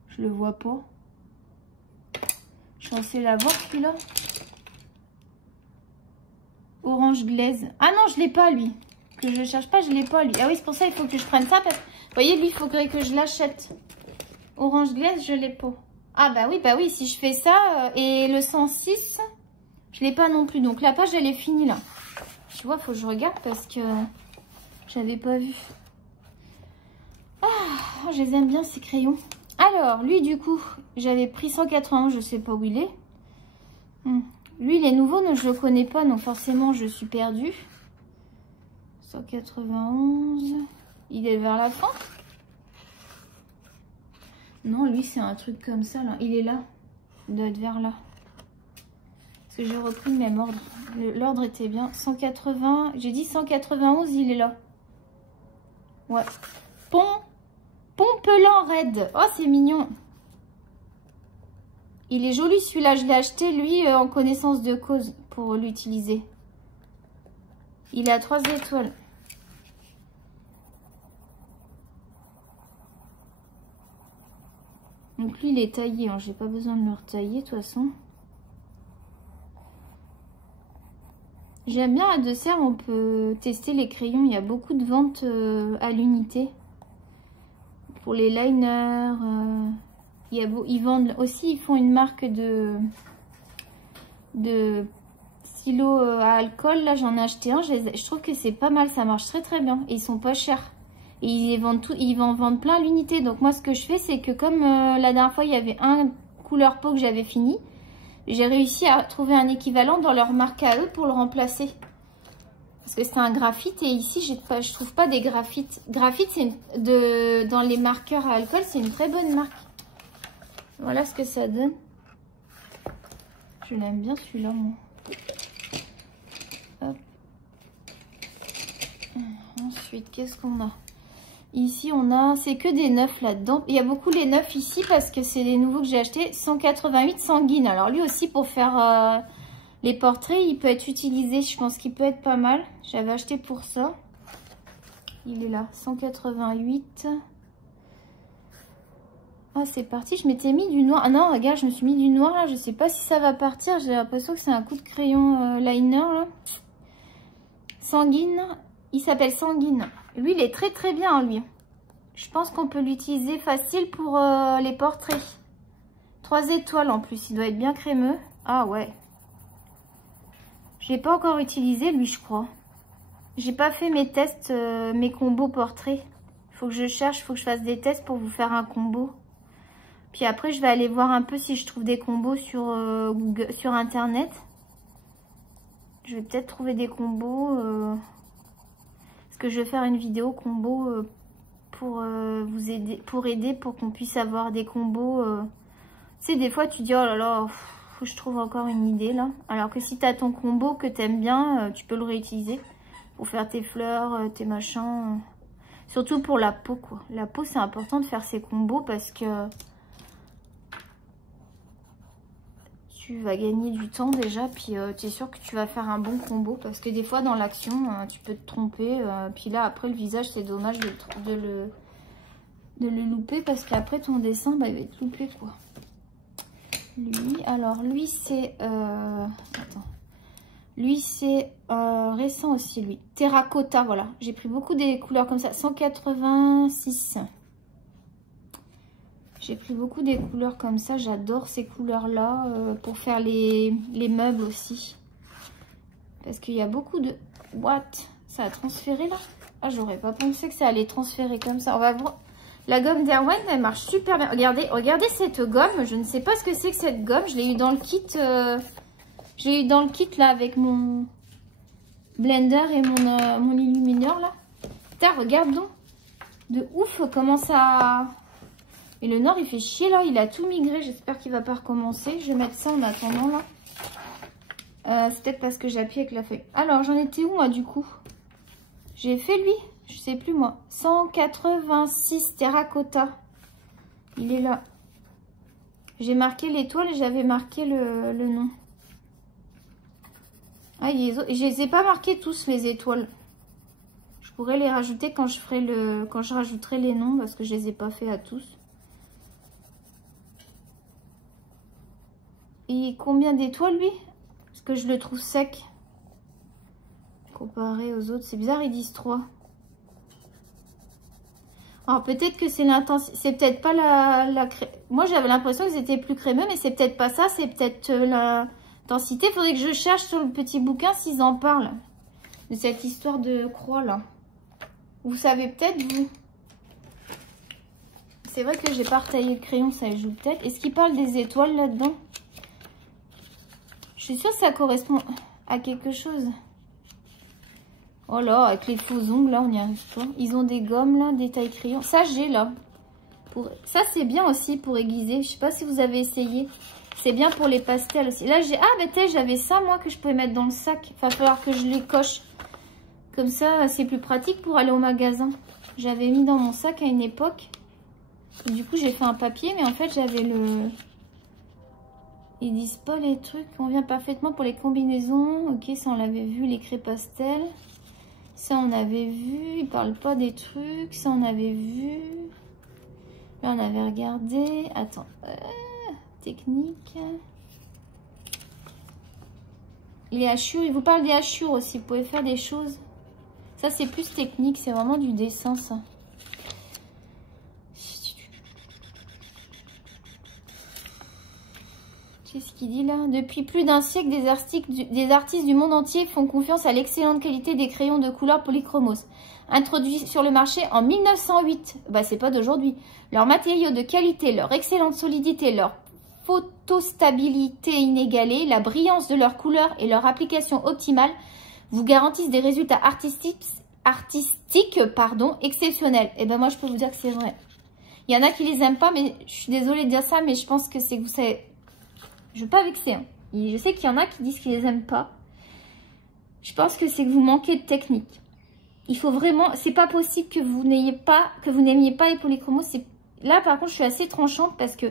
Je le vois pas. Je suis censée l'avoir, celui-là. Orange glaise. Ah non, je l'ai pas, lui. Que je cherche pas, je l'ai pas, lui. Ah oui, c'est pour ça, il faut que je prenne ça. Parce... Vous voyez, lui, il faudrait que je l'achète. Orange glaise, je l'ai pas. Ah bah oui, si je fais ça. Et le 106... Je l'ai pas non plus. Donc la page, elle est finie là. Tu vois, faut que je regarde parce que j'avais pas vu. Ah, je les aime bien ces crayons. Ah, Alors, lui, du coup, j'avais pris 191, je sais pas où il est. Lui, il est nouveau, donc je le connais pas, donc forcément, je suis perdue. 191, il est vers la fin? Non, lui, c'est un truc comme ça, là. Il est là. Il doit être vers là. Parce que j'ai repris le même ordre. L'ordre était bien. 180, j'ai dit 191, il est là. Ouais. Pompelan Red. Oh, c'est mignon. Il est joli celui-là. Je l'ai acheté, lui, en connaissance de cause pour l'utiliser. Il est à 3 étoiles. Donc lui, il est taillé. Hein. J'ai pas besoin de le retailler, de toute façon. J'aime bien à Deux-Serres, on peut tester les crayons. Il y a beaucoup de ventes à l'unité. Pour les liners. Ils vendent aussi, ils font une marque de stylo à alcool. Là, j'en ai acheté un. Je trouve que c'est pas mal. Ça marche très très bien. Et ils sont pas chers. Et ils vont vendre plein à l'unité. Donc moi, ce que je fais, c'est que comme la dernière fois, il y avait un couleur peau que j'avais fini. J'ai réussi à trouver un équivalent dans leur marque à eux pour le remplacer. Parce que c'est un graphite et ici, je trouve pas des graphites. Graphite, c'est dans les marqueurs à alcool, c'est une très bonne marque. Voilà ce que ça donne. Je l'aime bien celui-là, moi. Hop. Ensuite, qu'est-ce qu'on a? Ici, on a... C'est que des neufs là-dedans. Il y a beaucoup les neufs ici parce que c'est les nouveaux que j'ai achetés. 188 sanguine. Alors lui aussi, pour faire les portraits, il peut être utilisé. Je pense qu'il peut être pas mal. J'avais acheté pour ça. Il est là. 188. Ah, c'est parti. Je m'étais mis du noir. Ah non, regarde, je me suis mis du noir là. Je sais pas si ça va partir. J'ai l'impression que c'est un coup de crayon liner là. Sanguine. Il s'appelle Sanguine. Lui, il est très très bien, lui. Je pense qu'on peut l'utiliser facile pour les portraits. 3 étoiles en plus. Il doit être bien crémeux. Ah ouais. Je l'ai pas encore utilisé, lui, je crois. J'ai pas fait mes tests, mes combos portraits. Il faut que je cherche, il faut que je fasse des tests pour vous faire un combo. Puis après, je vais aller voir un peu si je trouve des combos sur Google, sur Internet. Je vais peut-être trouver des combos... Parce que je vais faire une vidéo combo pour vous aider, pour qu'on puisse avoir des combos. Tu sais, des fois tu dis oh là là, faut que je trouve encore une idée là. Alors que si tu as ton combo que tu aimes bien, tu peux le réutiliser pour faire tes fleurs, tes machins. Surtout pour la peau quoi. La peau c'est important de faire ces combos parce que tu vas gagner du temps déjà, puis tu es sûr que tu vas faire un bon combo parce que des fois dans l'action tu peux te tromper, puis là après le visage c'est dommage de le louper parce qu'après ton dessin bah, il va être loupé quoi. Lui, alors lui c'est lui c'est récent aussi lui, terracotta, voilà, j'ai pris beaucoup des couleurs comme ça, 186. J'ai pris beaucoup des couleurs comme ça. J'adore ces couleurs-là pour faire les meubles aussi. Parce qu'il y a beaucoup de... What? Ça a transféré là? Ah, j'aurais pas pensé que ça allait transférer comme ça. On va voir. La gomme d'Erwan, elle marche super bien. Regardez cette gomme. Je ne sais pas ce que c'est que cette gomme. Je l'ai eu dans le kit. J'ai eu dans le kit là avec mon blender et mon illumineur là. Putain, regarde donc. De ouf comment ça... Et le nord, il fait chier là. Il a tout migré. J'espère qu'il va pas recommencer. Je vais mettre ça en attendant là. C'est peut-être parce que j'ai appuyé avec la feuille. Alors, j'en étais où moi du coup? J'ai fait lui. Je sais plus moi. 186 terracotta. Il est là. J'ai marqué l'étoile et j'avais marqué le nom. Ah, je les ai pas marqués tous les étoiles. Je pourrais les rajouter quand je rajouterai les noms parce que je les ai pas fait à tous. Et combien d'étoiles lui? Parce que je le trouve sec. Comparé aux autres. C'est bizarre, ils disent 3. Alors peut-être que c'est l'intensité. C'est peut-être pas Moi j'avais l'impression que c'était plus crémeux, mais c'est peut-être pas ça. C'est peut-être l'intensité. Il faudrait que je cherche sur le petit bouquin s'ils en parlent. De cette histoire de croix là. Vous savez peut-être vous. c'est vrai que j'ai pas retaillé le crayon, ça joue peut-être. Est-ce qu'il parle des étoiles là-dedans? Je suis sûre que ça correspond à quelque chose. Oh là, avec les faux ongles, là, on n'y arrive pas. Ils ont des gommes, là, des tailles crayons. Ça, j'ai, là. Ça, c'est bien aussi pour aiguiser. Je sais pas si vous avez essayé. C'est bien pour les pastels aussi. Là, j'ai... Ah, mais t'es, j'avais ça, moi, que je pouvais mettre dans le sac. Il va falloir que je les coche. Comme ça, c'est plus pratique pour aller au magasin. J'avais mis dans mon sac à une époque. Et du coup, j'ai fait un papier, mais en fait, j'avais le... Ils disent pas les trucs. Convient parfaitement pour les combinaisons. Ok, ça, on l'avait vu, les craies pastel. Ça, on avait vu. Ils parlent pas des trucs. Ça, on avait vu. Là, on avait regardé. Attends. Technique. Les hachures. Ils vous parlent des hachures aussi. Vous pouvez faire des choses. Ça, c'est plus technique. C'est vraiment du dessin, ça. Qu'est-ce qu'il dit là? Depuis plus d'un siècle, des artistes du monde entier font confiance à l'excellente qualité des crayons de couleur polychromos. Introduits sur le marché en 1908, bah c'est pas d'aujourd'hui. Leurs matériaux de qualité, leur excellente solidité, leur photostabilité inégalée, la brillance de leurs couleurs et leur application optimale vous garantissent des résultats artistiques exceptionnels. Et ben moi je peux vous dire que c'est vrai. Il y en a qui les aiment pas, mais je suis désolée de dire ça, mais je pense que c'est que vous savez... Je veux pas vexer. Hein. Je sais qu'il y en a qui disent qu'ils les aiment pas. Je pense que c'est que vous manquez de technique. Il faut vraiment... C'est pas possible que vous n'aimiez pas les polychromos. Là, par contre, je suis assez tranchante parce que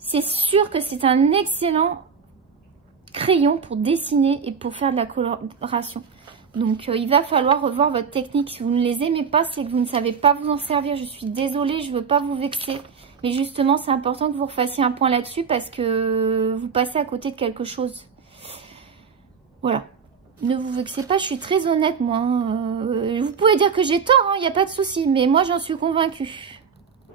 c'est sûr que c'est un excellent crayon pour dessiner et pour faire de la coloration. Donc, il va falloir revoir votre technique. Si vous ne les aimez pas, c'est que vous ne savez pas vous en servir. Je suis désolée, je veux pas vous vexer. Mais justement, c'est important que vous refassiez un point là-dessus parce que vous passez à côté de quelque chose. Voilà. Ne vous vexez pas, je suis très honnête, moi. Vous pouvez dire que j'ai tort, il n'y a pas de souci. Mais moi, j'en suis convaincue.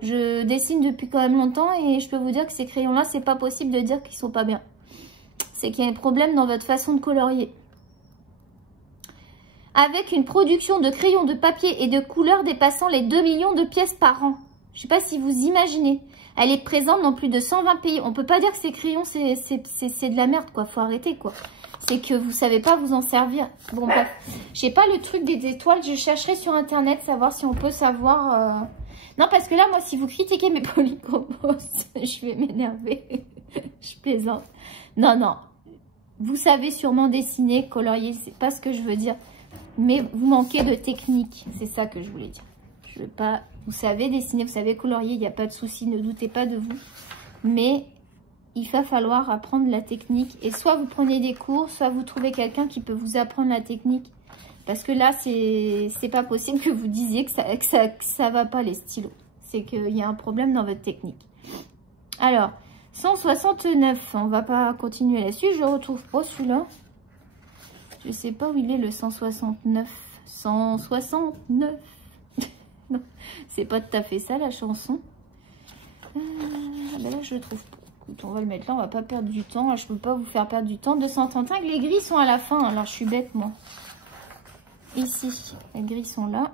Je dessine depuis quand même longtemps et je peux vous dire que ces crayons-là, c'est pas possible de dire qu'ils sont pas bien. C'est qu'il y a un problème dans votre façon de colorier. Avec une production de crayons de papier et de couleurs dépassant les 2 millions de pièces par an. Je ne sais pas si vous imaginez. Elle est présente dans plus de 120 pays. On ne peut pas dire que ces crayons, c'est de la merde, quoi. Faut arrêter, quoi. C'est que vous ne savez pas vous en servir. Bon, bref. Je sais pas le truc des étoiles. Je chercherai sur Internet, savoir si on peut savoir... Non, parce que là, moi, si vous critiquez mes polychromos, je vais m'énerver. Je plaisante. Non, non. Vous savez sûrement dessiner, colorier. C'est pas ce que je veux dire. Mais vous manquez de technique. C'est ça que je voulais dire. Je veux pas... Vous savez dessiner, vous savez colorier, il n'y a pas de souci, ne doutez pas de vous. Mais il va falloir apprendre la technique. Et soit vous prenez des cours, soit vous trouvez quelqu'un qui peut vous apprendre la technique. Parce que là, c'est pas possible que vous disiez que ça va pas les stylos. C'est qu'il y a un problème dans votre technique. Alors, 169, on va pas continuer là-dessus. Je retrouve pas celui-là. Je sais pas où il est le 169. 169. Non, c'est pas tout à fait ça la chanson. Ben là, je le trouve pas. Écoute, on va le mettre là, on va pas perdre du temps. Là, je peux pas vous faire perdre du temps. 235, les gris sont à la fin. Alors, je suis bête, moi. Ici, les gris sont là.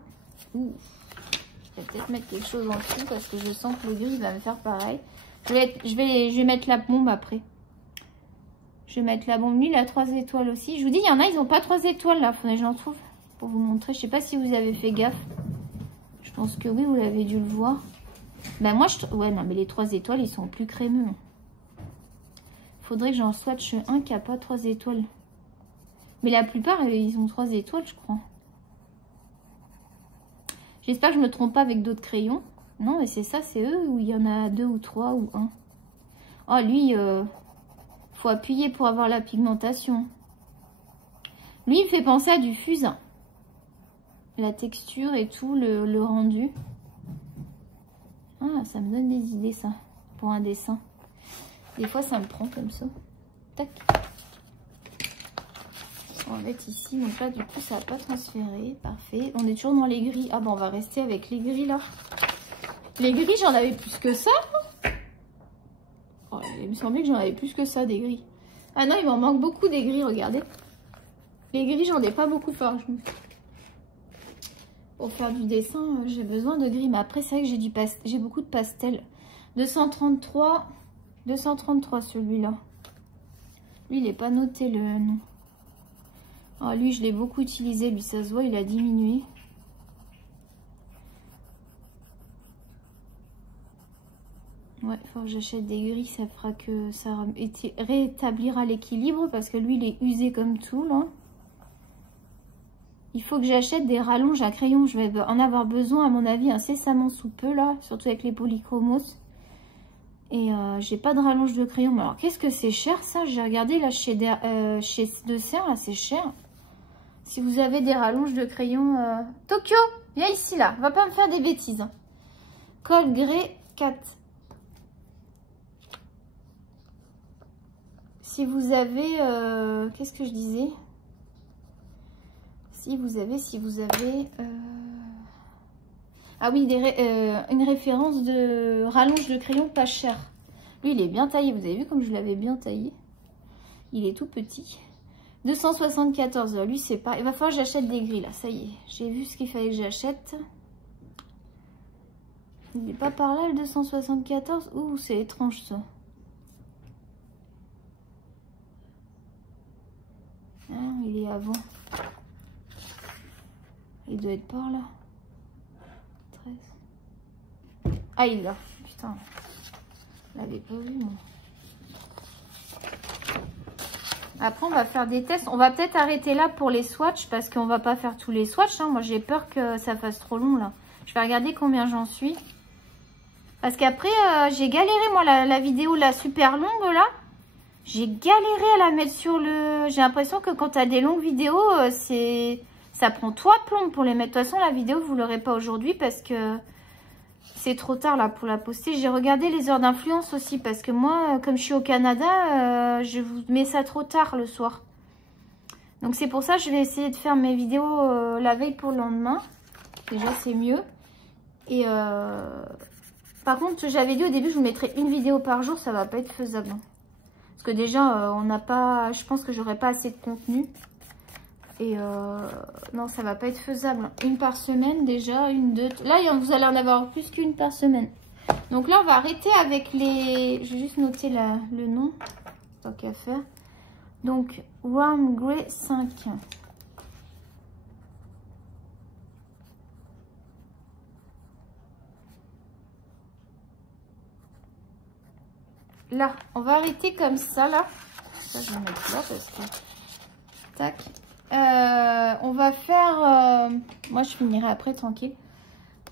Ouh. Je vais peut-être mettre quelque chose en dessous parce que je sens que le gris va me faire pareil. Je vais mettre la bombe après. Je vais mettre la bombe. Lui, il a 3 étoiles aussi. Je vous dis, il y en a, ils n'ont pas 3 étoiles là. Faudrait que j'en trouve pour vous montrer. Je sais pas si vous avez fait gaffe. Je pense que oui, vous l'avez dû le voir. Ben moi, ouais, non, mais les 3 étoiles, ils sont plus crémeux. Faudrait que j'en swatche un qui n'a pas 3 étoiles. Mais la plupart, ils ont 3 étoiles, je crois. J'espère que je me trompe pas avec d'autres crayons. Non, mais c'est ça, c'est eux, ou il y en a 2 ou 3 ou 1. Oh, lui, faut appuyer pour avoir la pigmentation. Lui, il me fait penser à du fusain. La texture et tout, le rendu. Ah, ça me donne des idées, ça, pour un dessin. Des fois, ça me prend comme ça. Tac. On va mettre ici. Donc là, du coup, ça n'a pas transféré. Parfait. On est toujours dans les gris. Ah, bon, on va rester avec les gris, là. Les gris, j'en avais plus que ça. Oh, il me semblait que j'en avais plus que ça, des gris. Ah non, il m'en manque beaucoup des gris, regardez. Les gris, j'en ai pas beaucoup, par exemple. Pour faire du dessin, j'ai besoin de gris. Mais après, c'est vrai que j'ai beaucoup de pastels. 233 celui-là. Lui, il n'est pas noté le nom. Oh, lui, je l'ai beaucoup utilisé. Lui, ça se voit, il a diminué. Ouais, il faut que j'achète des gris. Ça fera que ça rétablira l'équilibre. Parce que lui, il est usé comme tout, là. Il faut que j'achète des rallonges à crayon. Je vais en avoir besoin, à mon avis, incessamment sous peu, là. Surtout avec les polychromos. Et j'ai pas de rallonge de crayon. Mais alors, qu'est-ce que c'est cher, ça? J'ai regardé, là, chez De Serre, là, c'est cher. Si vous avez des rallonges de crayon... Tokyo, viens ici, là. Va pas me faire des bêtises. Hein. Col grès 4. Si vous avez... qu'est-ce que je disais? Si vous avez... Ah oui, une référence de rallonge de crayon pas cher. Lui, il est bien taillé. Vous avez vu comme je l'avais bien taillé? Il est tout petit. 274. Lui, c'est pas... Il va falloir que j'achète des gris, là. Ça y est. J'ai vu ce qu'il fallait que j'achète. Il n'est pas par là, le 274. Ouh, c'est étrange, ça. Ah, il est avant. Il doit être par là. 13. Ah, il l'a. Putain. Je l'avais pas vu, moi. Après, on va faire des tests. On va peut-être arrêter là pour les swatchs parce qu'on va pas faire tous les swatchs. Hein. Moi, j'ai peur que ça fasse trop long, là. Je vais regarder combien j'en suis. Parce qu'après, j'ai galéré, moi, la vidéo, la super longue, là. J'ai galéré à la mettre sur le... J'ai l'impression que quand tu as des longues vidéos, ça prend 3 plombs pour les mettre. De toute façon, la vidéo, vous ne l'aurez pas aujourd'hui parce que c'est trop tard là pour la poster. J'ai regardé les heures d'influence aussi parce que moi, comme je suis au Canada, je vous mets ça trop tard le soir. Donc c'est pour ça que je vais essayer de faire mes vidéos la veille pour le lendemain. Déjà, c'est mieux. Et par contre, j'avais dit au début, je vous mettrais une vidéo par jour. Ça va pas être faisable. Parce que déjà, on n'a pas... Je pense que j'aurai pas assez de contenu. Et non, ça va pas être faisable. Une par semaine déjà, une, deux... Là, vous allez en avoir plus qu'une par semaine. Donc là, on va arrêter avec les... Je vais juste noter le nom. Tant qu'à faire. Donc, Warm Grey 5. Là, on va arrêter comme ça, là. Ça, je vais mettre là parce que... Tac. On va faire... moi, je finirai après, tranquille.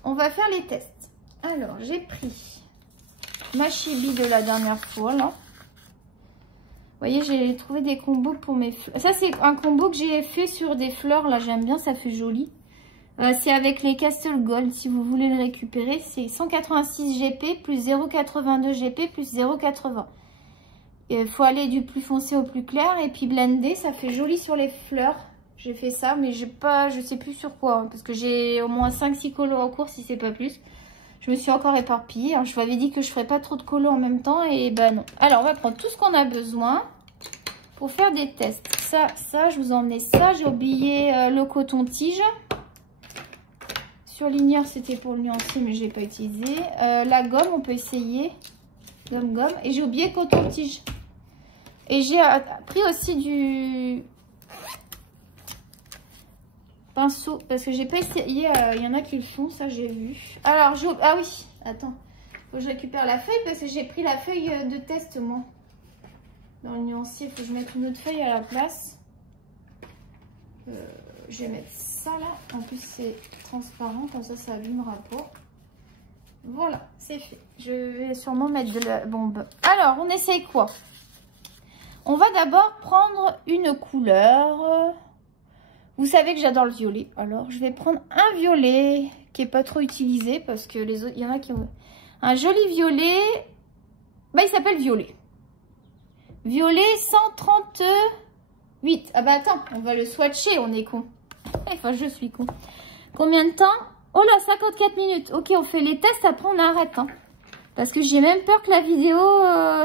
On va faire les tests. Alors, j'ai pris ma chibi de la dernière fois, là. Vous voyez, j'ai trouvé des combos pour mes fleurs. Ça, c'est un combo que j'ai fait sur des fleurs, là. J'aime bien, ça fait joli. C'est avec les Castle Gold, si vous voulez le récupérer. C'est 186 GP plus 0,82 GP plus 0,80. Il faut aller du plus foncé au plus clair. Et puis blender, ça fait joli sur les fleurs. J'ai fait ça, mais je sais plus sur quoi. Hein, parce que j'ai au moins 5-6 colos en cours, si c'est pas plus. Je me suis encore éparpillée. Hein. Je vous avais dit que je ferais pas trop de colos en même temps. Et ben non. Alors, on va prendre tout ce qu'on a besoin pour faire des tests. Ça, je vous en emmenais ça. J'ai oublié le coton-tige. Surligneur, c'était pour le nuancer, mais je l'ai pas utilisé. La gomme, on peut essayer. Gomme. Et j'ai oublié coton-tige. Et j'ai pris aussi du pinceau. Parce que j'ai pas essayé. Il y en a qui le font, ça j'ai vu. Alors, ah oui, attends. Faut que je récupère la feuille parce que j'ai pris la feuille de test, moi. Dans le nuancier, il faut que je mette une autre feuille à la place. Je vais mettre ça là. En plus, c'est transparent, comme ça, ça abîmera pas. Voilà, c'est fait. Je vais sûrement mettre de la bombe. Alors, on essaye quoi? On va d'abord prendre une couleur. Vous savez que j'adore le violet. Alors, je vais prendre un violet qui n'est pas trop utilisé parce que les autres, il y en a qui ont un joli violet. Bah, il s'appelle violet. Violet 138. Ah bah attends, on va le swatcher, on est con. Enfin, je suis con. Combien de temps? Oh là, 54 minutes. Ok, on fait les tests, après on arrête. Hein. Parce que j'ai même peur que la vidéo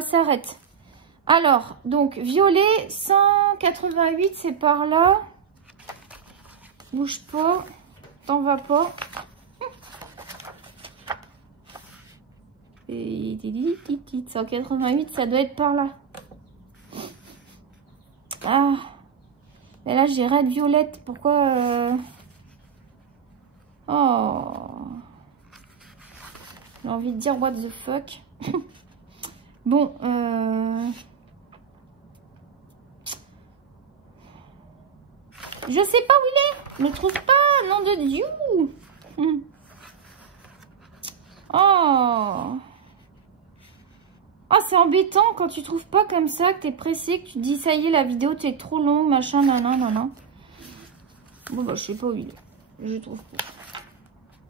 s'arrête. Alors, donc, violet 188, c'est par là. Bouge pas. t'en vas pas. Et 188, ça doit être par là. Ah. Et là, j'ai red violette. Pourquoi Oh. J'ai envie de dire what the fuck. Bon, je sais pas où il est. Je le trouve pas, nom de Dieu. Oh. Ah, c'est embêtant quand tu trouves pas comme ça, que t'es pressé, que tu te dis ça y est, la vidéo t'es trop longue, machin, nanana. Bon, bah, je sais pas où il est. Je trouve pas.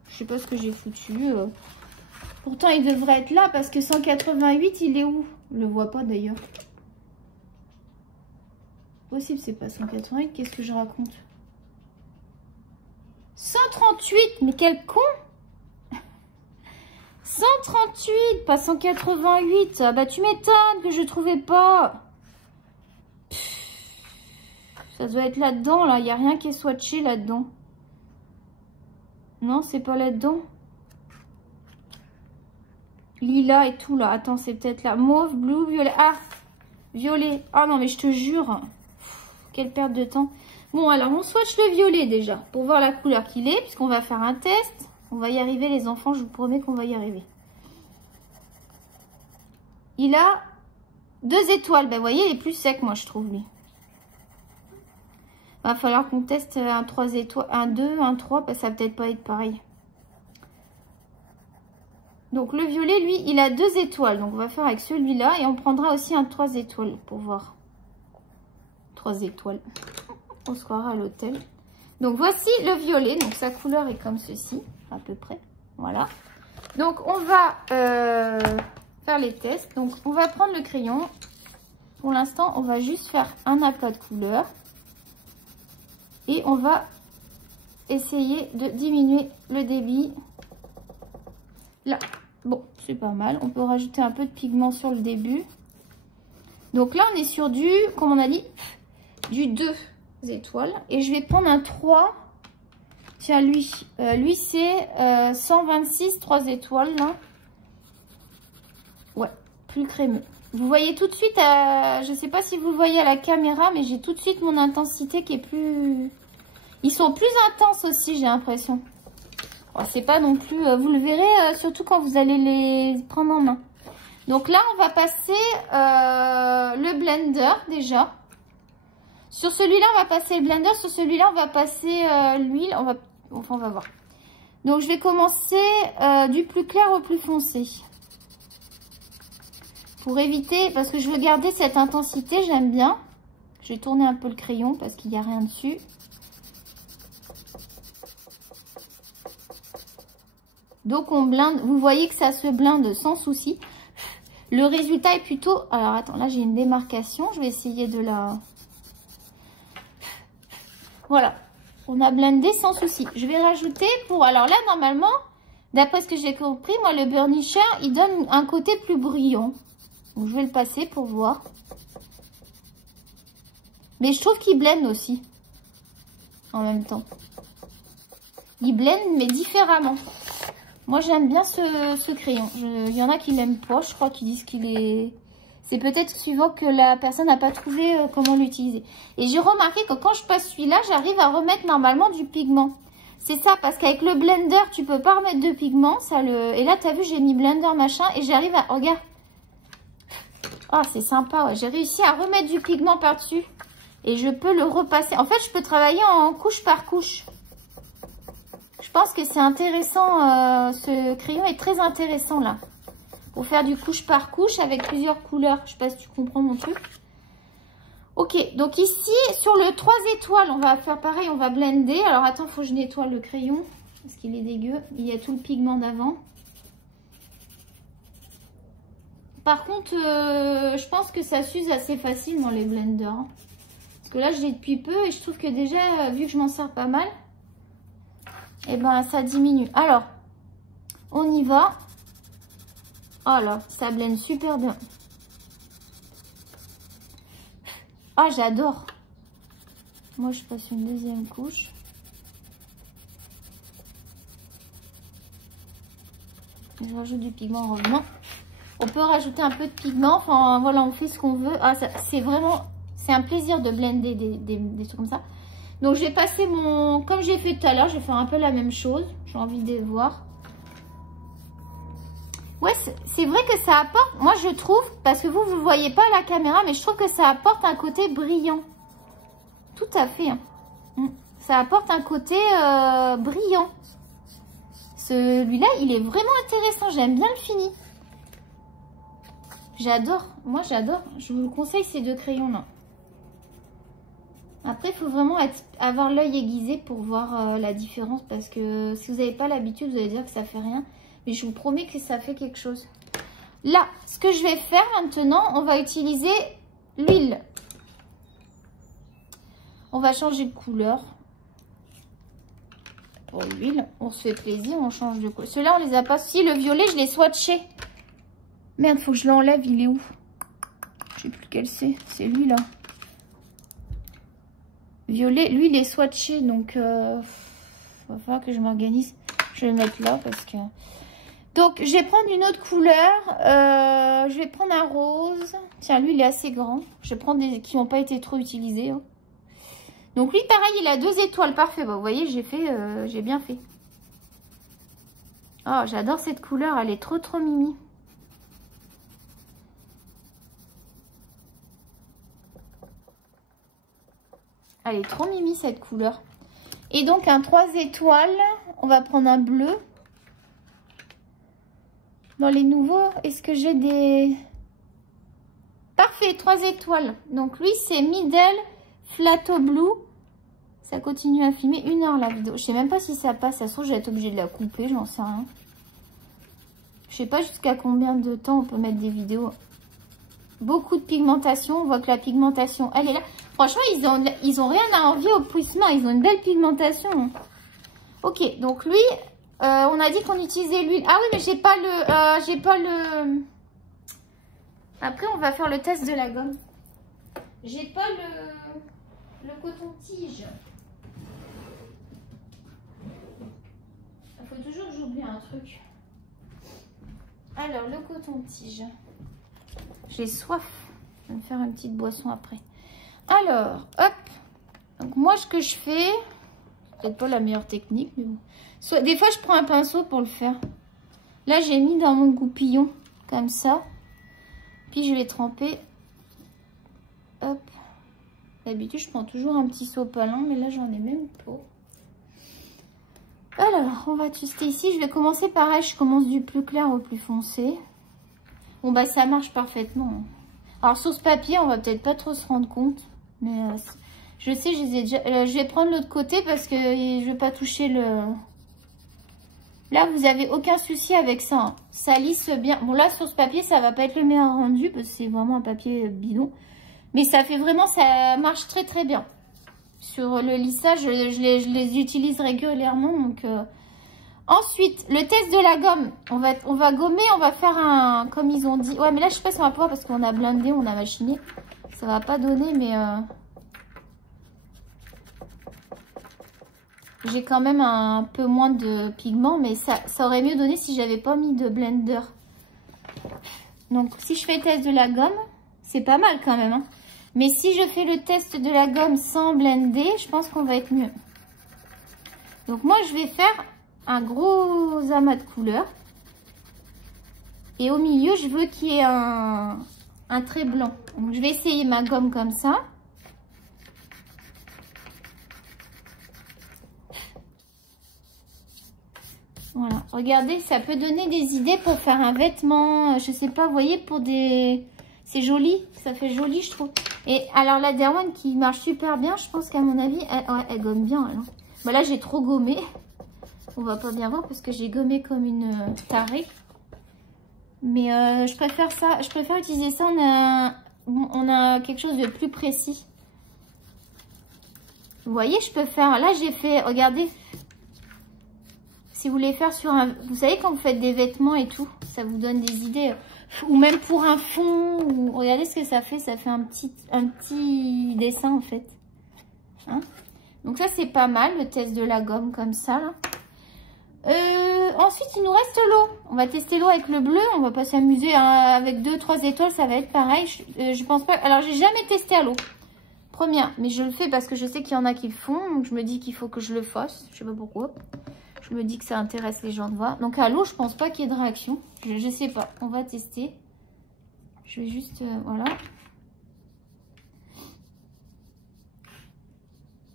Je sais pas ce que j'ai foutu. Pourtant, il devrait être là parce que 188, il est où? Je le vois pas d'ailleurs. Possible, c'est pas 188. Qu'est-ce que je raconte? 138, mais quel con! 138, pas 188. Ah bah tu m'étonnes que je trouvais pas. Ça doit être là-dedans, là. Il n'y a rien qui est swatché là-dedans. Non, c'est pas là-dedans. Lilas et tout, là. Attends, c'est peut-être là. Mauve, bleu, violet. Ah, violet. Ah non, mais je te jure. Quelle perte de temps. Bon, alors, on swatch le violet déjà. Pour voir la couleur qu'il est. Puisqu'on va faire un test. On va y arriver, les enfants. Je vous promets qu'on va y arriver. Il a 2 étoiles. Ben, vous voyez, il est plus sec, moi, je trouve, lui. Va falloir qu'on teste un 3 étoiles. Un 2, un 3. Parce que ça va peut-être pas être pareil. Donc, le violet, lui, il a 2 étoiles. Donc, on va faire avec celui-là. Et on prendra aussi un 3 étoiles pour voir. 3 étoiles. On se croira à l'hôtel. Donc, voici le violet. Donc, sa couleur est comme ceci, à peu près. Voilà. Donc, on va faire les tests. Donc, on va prendre le crayon. Pour l'instant, on va juste faire un aplat de couleur. Et on va essayer de diminuer le débit. Là. Bon, c'est pas mal. On peut rajouter un peu de pigment sur le début. Donc là, on est sur du, comme on a dit, du 2 étoiles. Et je vais prendre un 3. Tiens, lui c'est 126, 3 étoiles, là. Ouais, plus crémeux. Vous voyez tout de suite, je ne sais pas si vous voyez à la caméra, mais j'ai tout de suite mon intensité qui est plus... Ils sont plus intenses aussi, j'ai l'impression. Oh, c'est pas non plus... vous le verrez, surtout quand vous allez les prendre en main. Donc là, on va passer le blender, déjà. Sur celui-là, on va passer le blender. Sur celui-là, on va passer l'huile. Enfin, on va voir. Donc, je vais commencer du plus clair au plus foncé. Pour éviter, parce que je veux garder cette intensité, j'aime bien. Je vais tourner un peu le crayon parce qu'il n'y a rien dessus. Donc, on blinde. Vous voyez que ça se blinde sans souci. Le résultat est plutôt... Alors, attends, là, j'ai une démarcation. Je vais essayer de la... Voilà. On a blendé sans souci. Je vais rajouter pour... Alors là, normalement, d'après ce que j'ai compris, moi, le burnisher, il donne un côté plus brillant. Donc, je vais le passer pour voir. Mais je trouve qu'il blende aussi. En même temps. Il blende, mais différemment. Moi, j'aime bien ce crayon. Il y en a qui l'aiment pas. Je crois qu'ils disent qu'il est... C'est peut-être suivant que la personne n'a pas trouvé comment l'utiliser. Et j'ai remarqué que quand je passe celui-là, j'arrive à remettre normalement du pigment. C'est ça, parce qu'avec le blender, tu peux pas remettre de pigment. Et là, tu as vu, j'ai mis blender machin et j'arrive à... Regarde. Ah, c'est sympa, ouais. J'ai réussi à remettre du pigment par-dessus. Et je peux le repasser. En fait, je peux travailler en couche par couche. Je pense que c'est intéressant. Ce crayon est très intéressant, là. Pour faire du couche par couche avec plusieurs couleurs. Je sais pas si tu comprends mon truc. Ok, donc ici, sur le 3 étoiles, on va faire pareil, on va blender. Alors, attends, il faut que je nettoie le crayon. Parce qu'il est dégueu. Il y a tout le pigment d'avant. Par contre, je pense que ça s'use assez facilement, les blenders. Parce que là, je l'ai depuis peu et je trouve que déjà, vu que je m'en sers pas mal, eh ben, ça diminue. Alors, on y va. Oh là, ça blende super bien. Ah, j'adore. Moi, je passe une deuxième couche. Je rajoute du pigment en revenant. On peut rajouter un peu de pigment. Enfin, voilà, on fait ce qu'on veut. Ah, c'est vraiment... C'est un plaisir de blender des trucs comme ça. Donc, je vais passer mon... Comme j'ai fait tout à l'heure, je vais faire un peu la même chose. J'ai envie de voir. Ouais, c'est vrai que ça apporte... Moi, je trouve... Parce que vous ne voyez pas à la caméra, mais je trouve que ça apporte un côté brillant. Tout à fait. Hein. Ça apporte un côté brillant. Celui-là, il est vraiment intéressant. J'aime bien le fini. J'adore. Moi, j'adore. Je vous le conseille, ces deux crayons-là. Après, il faut vraiment avoir l'œil aiguisé pour voir la différence. Parce que si vous n'avez pas l'habitude, vous allez dire que ça fait rien. Mais je vous promets que ça fait quelque chose. Là, ce que je vais faire maintenant, on va utiliser l'huile. On va changer de couleur. Pour l'huile, on se fait plaisir, on change de couleur. Ceux-là, on les a pas. Si, le violet, je l'ai swatché. Merde, faut que je l'enlève, il est où? Je sais plus lequel c'est. C'est lui, là. Violet, lui, il est swatché, donc va falloir que je m'organise. Je vais le mettre là parce que... Donc, je vais prendre une autre couleur. Je vais prendre un rose. Tiens, lui, il est assez grand. Je vais prendre des qui n'ont pas été trop utilisés. Hein. Donc, lui, pareil, il a 2 étoiles. Parfait. Bah, vous voyez, j'ai bien fait. Oh, j'adore cette couleur. Elle est trop mimi. Elle est trop mimi, cette couleur. Et donc, un 3 étoiles. On va prendre un bleu. Dans les nouveaux, est-ce que j'ai des... Parfait, 3 étoiles. Donc, lui, c'est Middle Flato Blue. Ça continue à filmer 1 heure la vidéo. Je sais même pas si ça passe. Ça se trouve, je vais être obligée de la couper. J'en sais rien. Je sais pas jusqu'à combien de temps on peut mettre des vidéos. Beaucoup de pigmentation. On voit que la pigmentation, elle est là. Franchement, ils ont rien à envier au Prisma. Ils ont une belle pigmentation. Ok, donc lui, on a dit qu'on utilisait l'huile. Ah oui, mais j'ai pas le... Après, on va faire le test de la gomme. J'ai pas le coton-tige. Il faut toujours que j'oublie un truc. Alors, le coton-tige. J'ai soif. Je vais me faire une petite boisson après. Alors, hop. Donc, moi, ce que je fais... Peut-être pas la meilleure technique, mais bon. Des fois, je prends un pinceau pour le faire. Là, j'ai mis dans mon goupillon, comme ça. Puis, je vais tremper. Hop. D'habitude, je prends toujours un petit sopalin, mais là, j'en ai même pas. Alors, on va twister ici. Je vais commencer pareil. Je commence du plus clair au plus foncé. Bon, bah, ça marche parfaitement. Alors, sur ce papier, on va peut-être pas trop se rendre compte. Mais je sais, je les ai déjà... je vais prendre l'autre côté parce que je vais pas toucher le... Là, vous avez aucun souci avec ça. Hein. Ça lisse bien. Bon, là, sur ce papier, ça va pas être le meilleur rendu parce que c'est vraiment un papier bidon. Mais ça fait vraiment... Ça marche très bien. Sur le lissage, je les utilise régulièrement. Donc, ensuite, le test de la gomme. On va gommer, on va faire un... Comme ils ont dit... Ouais, mais là, je sais pas si on va pouvoir parce qu'on a blindé, on a machiné. Ça va pas donner, mais... J'ai quand même un peu moins de pigment, mais ça aurait mieux donné si j'avais pas mis de blender. Donc, si je fais le test de la gomme, c'est pas mal quand même. Hein. Mais si je fais le test de la gomme sans blender, je pense qu'on va être mieux. Donc, moi, je vais faire un gros amas de couleurs. Et au milieu, je veux qu'il y ait un trait blanc. Donc, je vais essayer ma gomme comme ça. Voilà, regardez, ça peut donner des idées pour faire un vêtement, je sais pas, vous voyez, pour des... C'est joli, ça fait joli, je trouve. Et alors, la Derwent qui marche super bien, je pense qu'à mon avis, elle gomme bien. Alors. Bah là, j'ai trop gommé. On va pas bien voir parce que j'ai gommé comme une tarée. Mais je préfère ça, je préfère utiliser ça, on a quelque chose de plus précis. Vous voyez, je peux faire, là, j'ai fait, regardez... Si vous voulez faire sur un... Vous savez, quand vous faites des vêtements et tout, ça vous donne des idées. Ou même pour un fond. Ou... Regardez ce que ça fait. Ça fait un petit dessin, en fait. Hein? Donc ça, c'est pas mal, le test de la gomme comme ça. Là. Ensuite, il nous reste l'eau. On va tester l'eau avec le bleu. On va pas s'amuser avec 2-3 étoiles. Ça va être pareil. Je pense pas. Alors, j'ai jamais testé à l'eau. Première. Mais je le fais parce que je sais qu'il y en a qui le font. Donc, je me dis qu'il faut que je le fasse. Je sais pas pourquoi. Je me dis que ça intéresse les gens de voir. Donc, à l'eau, je pense pas qu'il y ait de réaction. Je sais pas. On va tester. Je vais juste... voilà.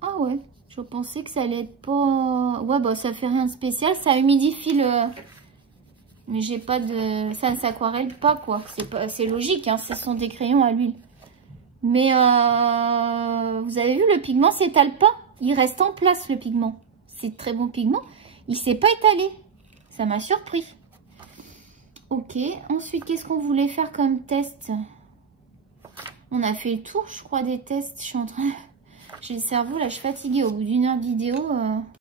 Ah ouais. Je pensais que ça allait être pas... Ouais, bah ça fait rien de spécial. Ça humidifie le... Mais j'ai pas de... Ça ne s'aquarelle pas, quoi. C'est logique, hein. Ce sont des crayons à l'huile. Mais vous avez vu, le pigment s'étale pas. Il reste en place, le pigment. C'est très bon pigment. Il s'est pas étalé. Ça m'a surpris. Ok. Ensuite, qu'est-ce qu'on voulait faire comme test? On a fait le tour, je crois, des tests. Je suis en train... J'ai le cerveau, là, je suis fatiguée. Au bout d'une heure de vidéo...